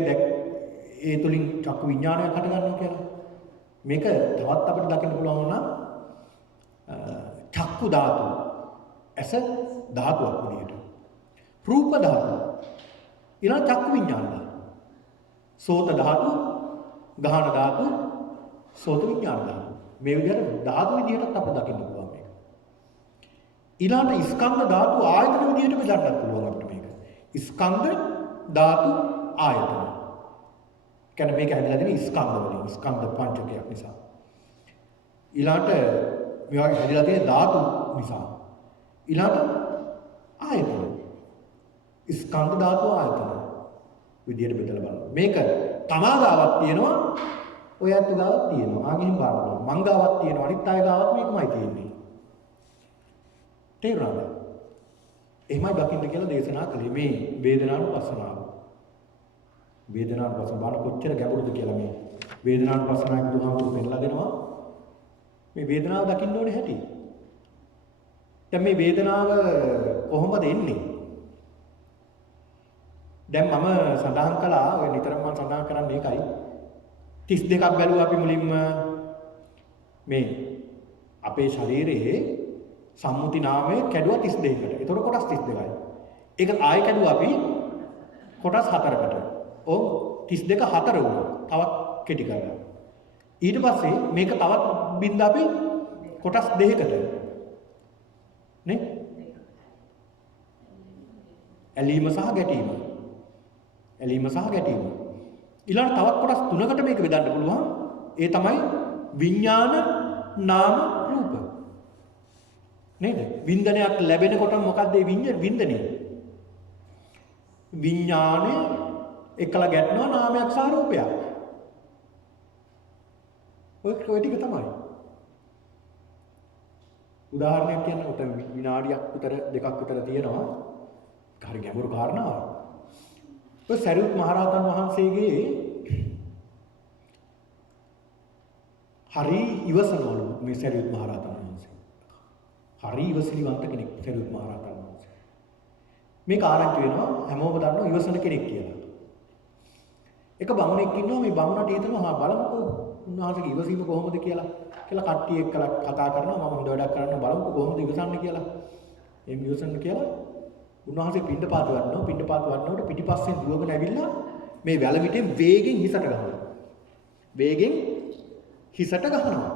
ඒ තුලින් චක්කු විඥානයක් හට ගන්නවා කියලා. මේක තවත් අපිට දකින්න පුළුවන් වුණා චක්කු ධාතු. ඇස ධාතුවක් විදිහට. රූප ධාතු. ඊළඟ චක්කු විඥාන ධාතු. සෝත ධාතු, ගාහන ධාතු, සෝත විඥාන ධාතු. මේ විදිහට ධාතු විදිහටත් අපිට දකින්න පුළුවන් මේක. ඊළඟ ස්කන්ධ ධාතු ආයතන විදිහට බෙදන්නත් පුළුවන් අපිට මේක. ස්කන්ධ ධාතු ආයතන. කියන්නේ මේක හැදලා තියෙන ස්කන්ධ වලින් ස්කන්ධ පංචකයක් නිසා. ඊළඟට මේ වගේ හැදලා තියෙන ධාතු නිසා. ඊළඟට ආයතන. ස්කන්ධ ධාතු ආයතන විදියට බෙදලා බලන්න. මේක තමා ගාවක් තියෙනවා, ඔය අතු ගාවක් තියෙනවා. ආගෙන් බලනවා. මං ගාවක් තියෙනවා, අනිත් අය ගාවක් මේකමයි තියෙන්නේ. තේරුණාද? එහෙමයි දකින්න කියලා දේශනා කළේ මේ වේදනානුපස්සනාව. වේදනානුපස්සන බලන කොච්චර ගැඹුරුද කියලා මේ වේදනානුපස්සනාව බුදුහාමුදුරු පෙන්නලා දෙනවා. මේ වේදනාව දකින්න ඕනේ හැටි. දැන් මේ වේදනාව කොහොමද එන්නේ? දැන් මම සඳහන් කළා ඔය නිතරම මම සඳහන් කරන්නේ ඒකයි 32ක් බැලුවා අපි මුලින්ම මේ අපේ ශරීරයේ සම්මුති නාමය කැඩුවා 32කට. ඒතකොට කොටස් 32යි. ඒක ආයෙ කැඩුවා අපි කොටස් 4කට. ඔව් 32 4 වුණා. තවත් කෙටි කරලා. ඊට පස්සේ මේක තවත් බින්ද අපි කොටස් 2කට. නේ? ඇලීම සහ ගැටීම. ඇලීම සහ ගැටීම. ඊළඟ තවත් කොටස් 3කට මේක බෙදන්න පුළුවන්. ඒ තමයි විඥාන නාම රූප. නේද? වින්දනයක් ලැබෙනකොට මොකක්ද ඒ වින්දනය? විඥානය එකලා ගැටෙනවා නාමයක් සහ රූපයක්. ඔය ටික තමයි. උදාහරණයක් කියන්න උතන විනාඩියක් විතර දෙකක් විතර තියෙනවා. හරි ගැඹුරු කාරණාවක්. ඔය සරියුත් මහරහතන් වහන්සේගේ හරි ඉවසනවලු මේ සරියුත් මහරහතන් වහන්සේ. හරි ඉවසිලිවන්ත කෙනෙක් සරියුත් මහරහතන් වහන්සේ. මේක ආරංචි වෙනවා හැමෝම දන්නවා ඉවසන කෙනෙක් කියලා. එක බමුණෙක් ඉන්නවා මේ බමුණට හිතනවා බලමුකෝ උන්වහන්සේගේ ඉවසීම කොහොමද කියලා කට්ටිය එක්කලා කතා කරනවා මම හොඳ වැඩක් කරන්න බලමුකෝ කොහොමද ඉවසන්නේ කියලා. එම් ඉවසන්න කියලා උන්වහන්සේ පිණ්ඩපාත වඩනවා. පිණ්ඩපාත වඩනකොට පිටිපස්සෙන් දුවගෙන ඇවිල්ලා මේ වැලමිටෙන් වේගෙන් හිසට ගහනවා. වේගෙන් හිසට ගහනවා.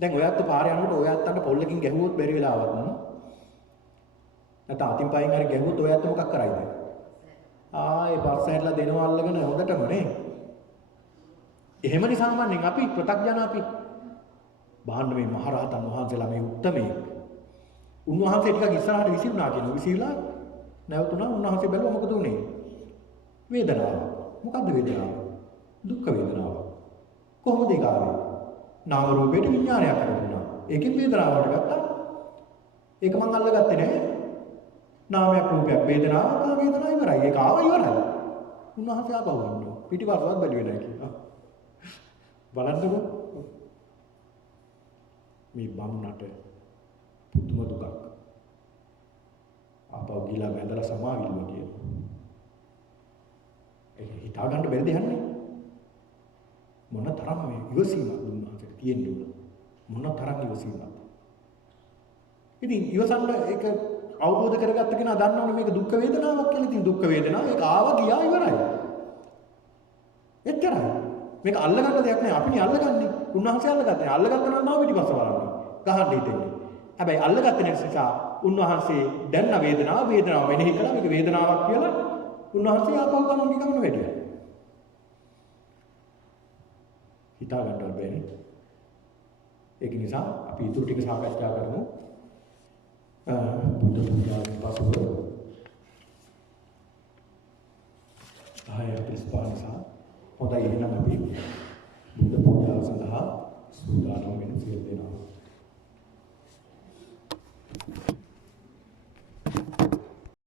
දැන් ඔයත් පාරේ යනකොට ඔයත් අන්න පොල්ලකින් ගැහුවොත් බැරි වෙලාවක් නැත්නම් අතින් පයින් හරි ගැහුවොත් ඔයත් මොකක් කරයිද? ආයේ පස්සෙන්ලා දෙනවා අල්ලගෙන හොඳටම නේ. එහෙමනේ සාමාන්‍යයෙන් අපි ප්‍රත්‍යඥ අපි බාහන්න මේ මහරහතන් වහන්සේලා මේ උත්තමයේ උන්වහන්සේ ටිකක් ඉස්සරහට විසිරුණා කියනවා. විසිරලා නැවතුණා. උන්වහන්සේ බැලුවා මොකද උනේ? වේදනාව. මොකද්ද වේදනාව? දුක්ඛ වේදනාව. කොහොමද ඒක ආවේ? නාම රූපේට විඥානයක් හටගන්නවා. ඒකෙන් වේදනාවට ගත්තා. ඒක මං අල්ලගත්තේ නෑ. නාමයක් රූපයක් වේදනාව කා වේදනාව ඉවරයි. ඒක ආව ඉවරයි. උන්වහන්සේ ආපහු වුණා. පිටිපස්සවත් බැලුවේ නෑ කියලා. බලන්නකෝ. මේ බමුණට පුදුම දුකක්. ආපහු ගිලා වැඳලා සමාවිල්ලුවා කියනවා. ඒක හිතා ගන්න බැරිද යන්නේ? මොන තරම් මේ ඉවසීමක් දුන්නාට තියෙන්න ඕන. මොන තරම් ඉවසීමක්. ඉතින් ඉවසන්න ඒක අවබෝධ කරගත්ත කෙනා දන්නවනේ මේක දුක් වේදනාවක් කියලා. ඉතින් දුක් වේදනාව ඒක ආව ගියා ඉවරයි. එච්චරයි. මේක අල්ලගන්න දෙයක් නෑ. අපිනේ අල්ලගන්නේ. උන්වහන්සේ අල්ලගත්තේ. අල්ලගත්ත නම් මාව පිටිපස්ස බලන්නේ. ගහන්න හිතෙන්නේ. හැබැයි අල්ලගත්තේ නිසා උන්වහන්සේ දැන්න වේදනාව මෙනෙහි කළා. මේක වේදනාවක් කියලා උන්වහන්සේ ආපහු ගමන් වැඩියා. හිතා ගන්නවත් බැහැ. ඒක නිසා අපි ඊටු ටික සාකච්ඡා කරමු. බුද්ධ පූජාවෙන් පසුව 10:35 හොඳයි එහෙනම් අපි බුද්ධ පූජාව සඳහා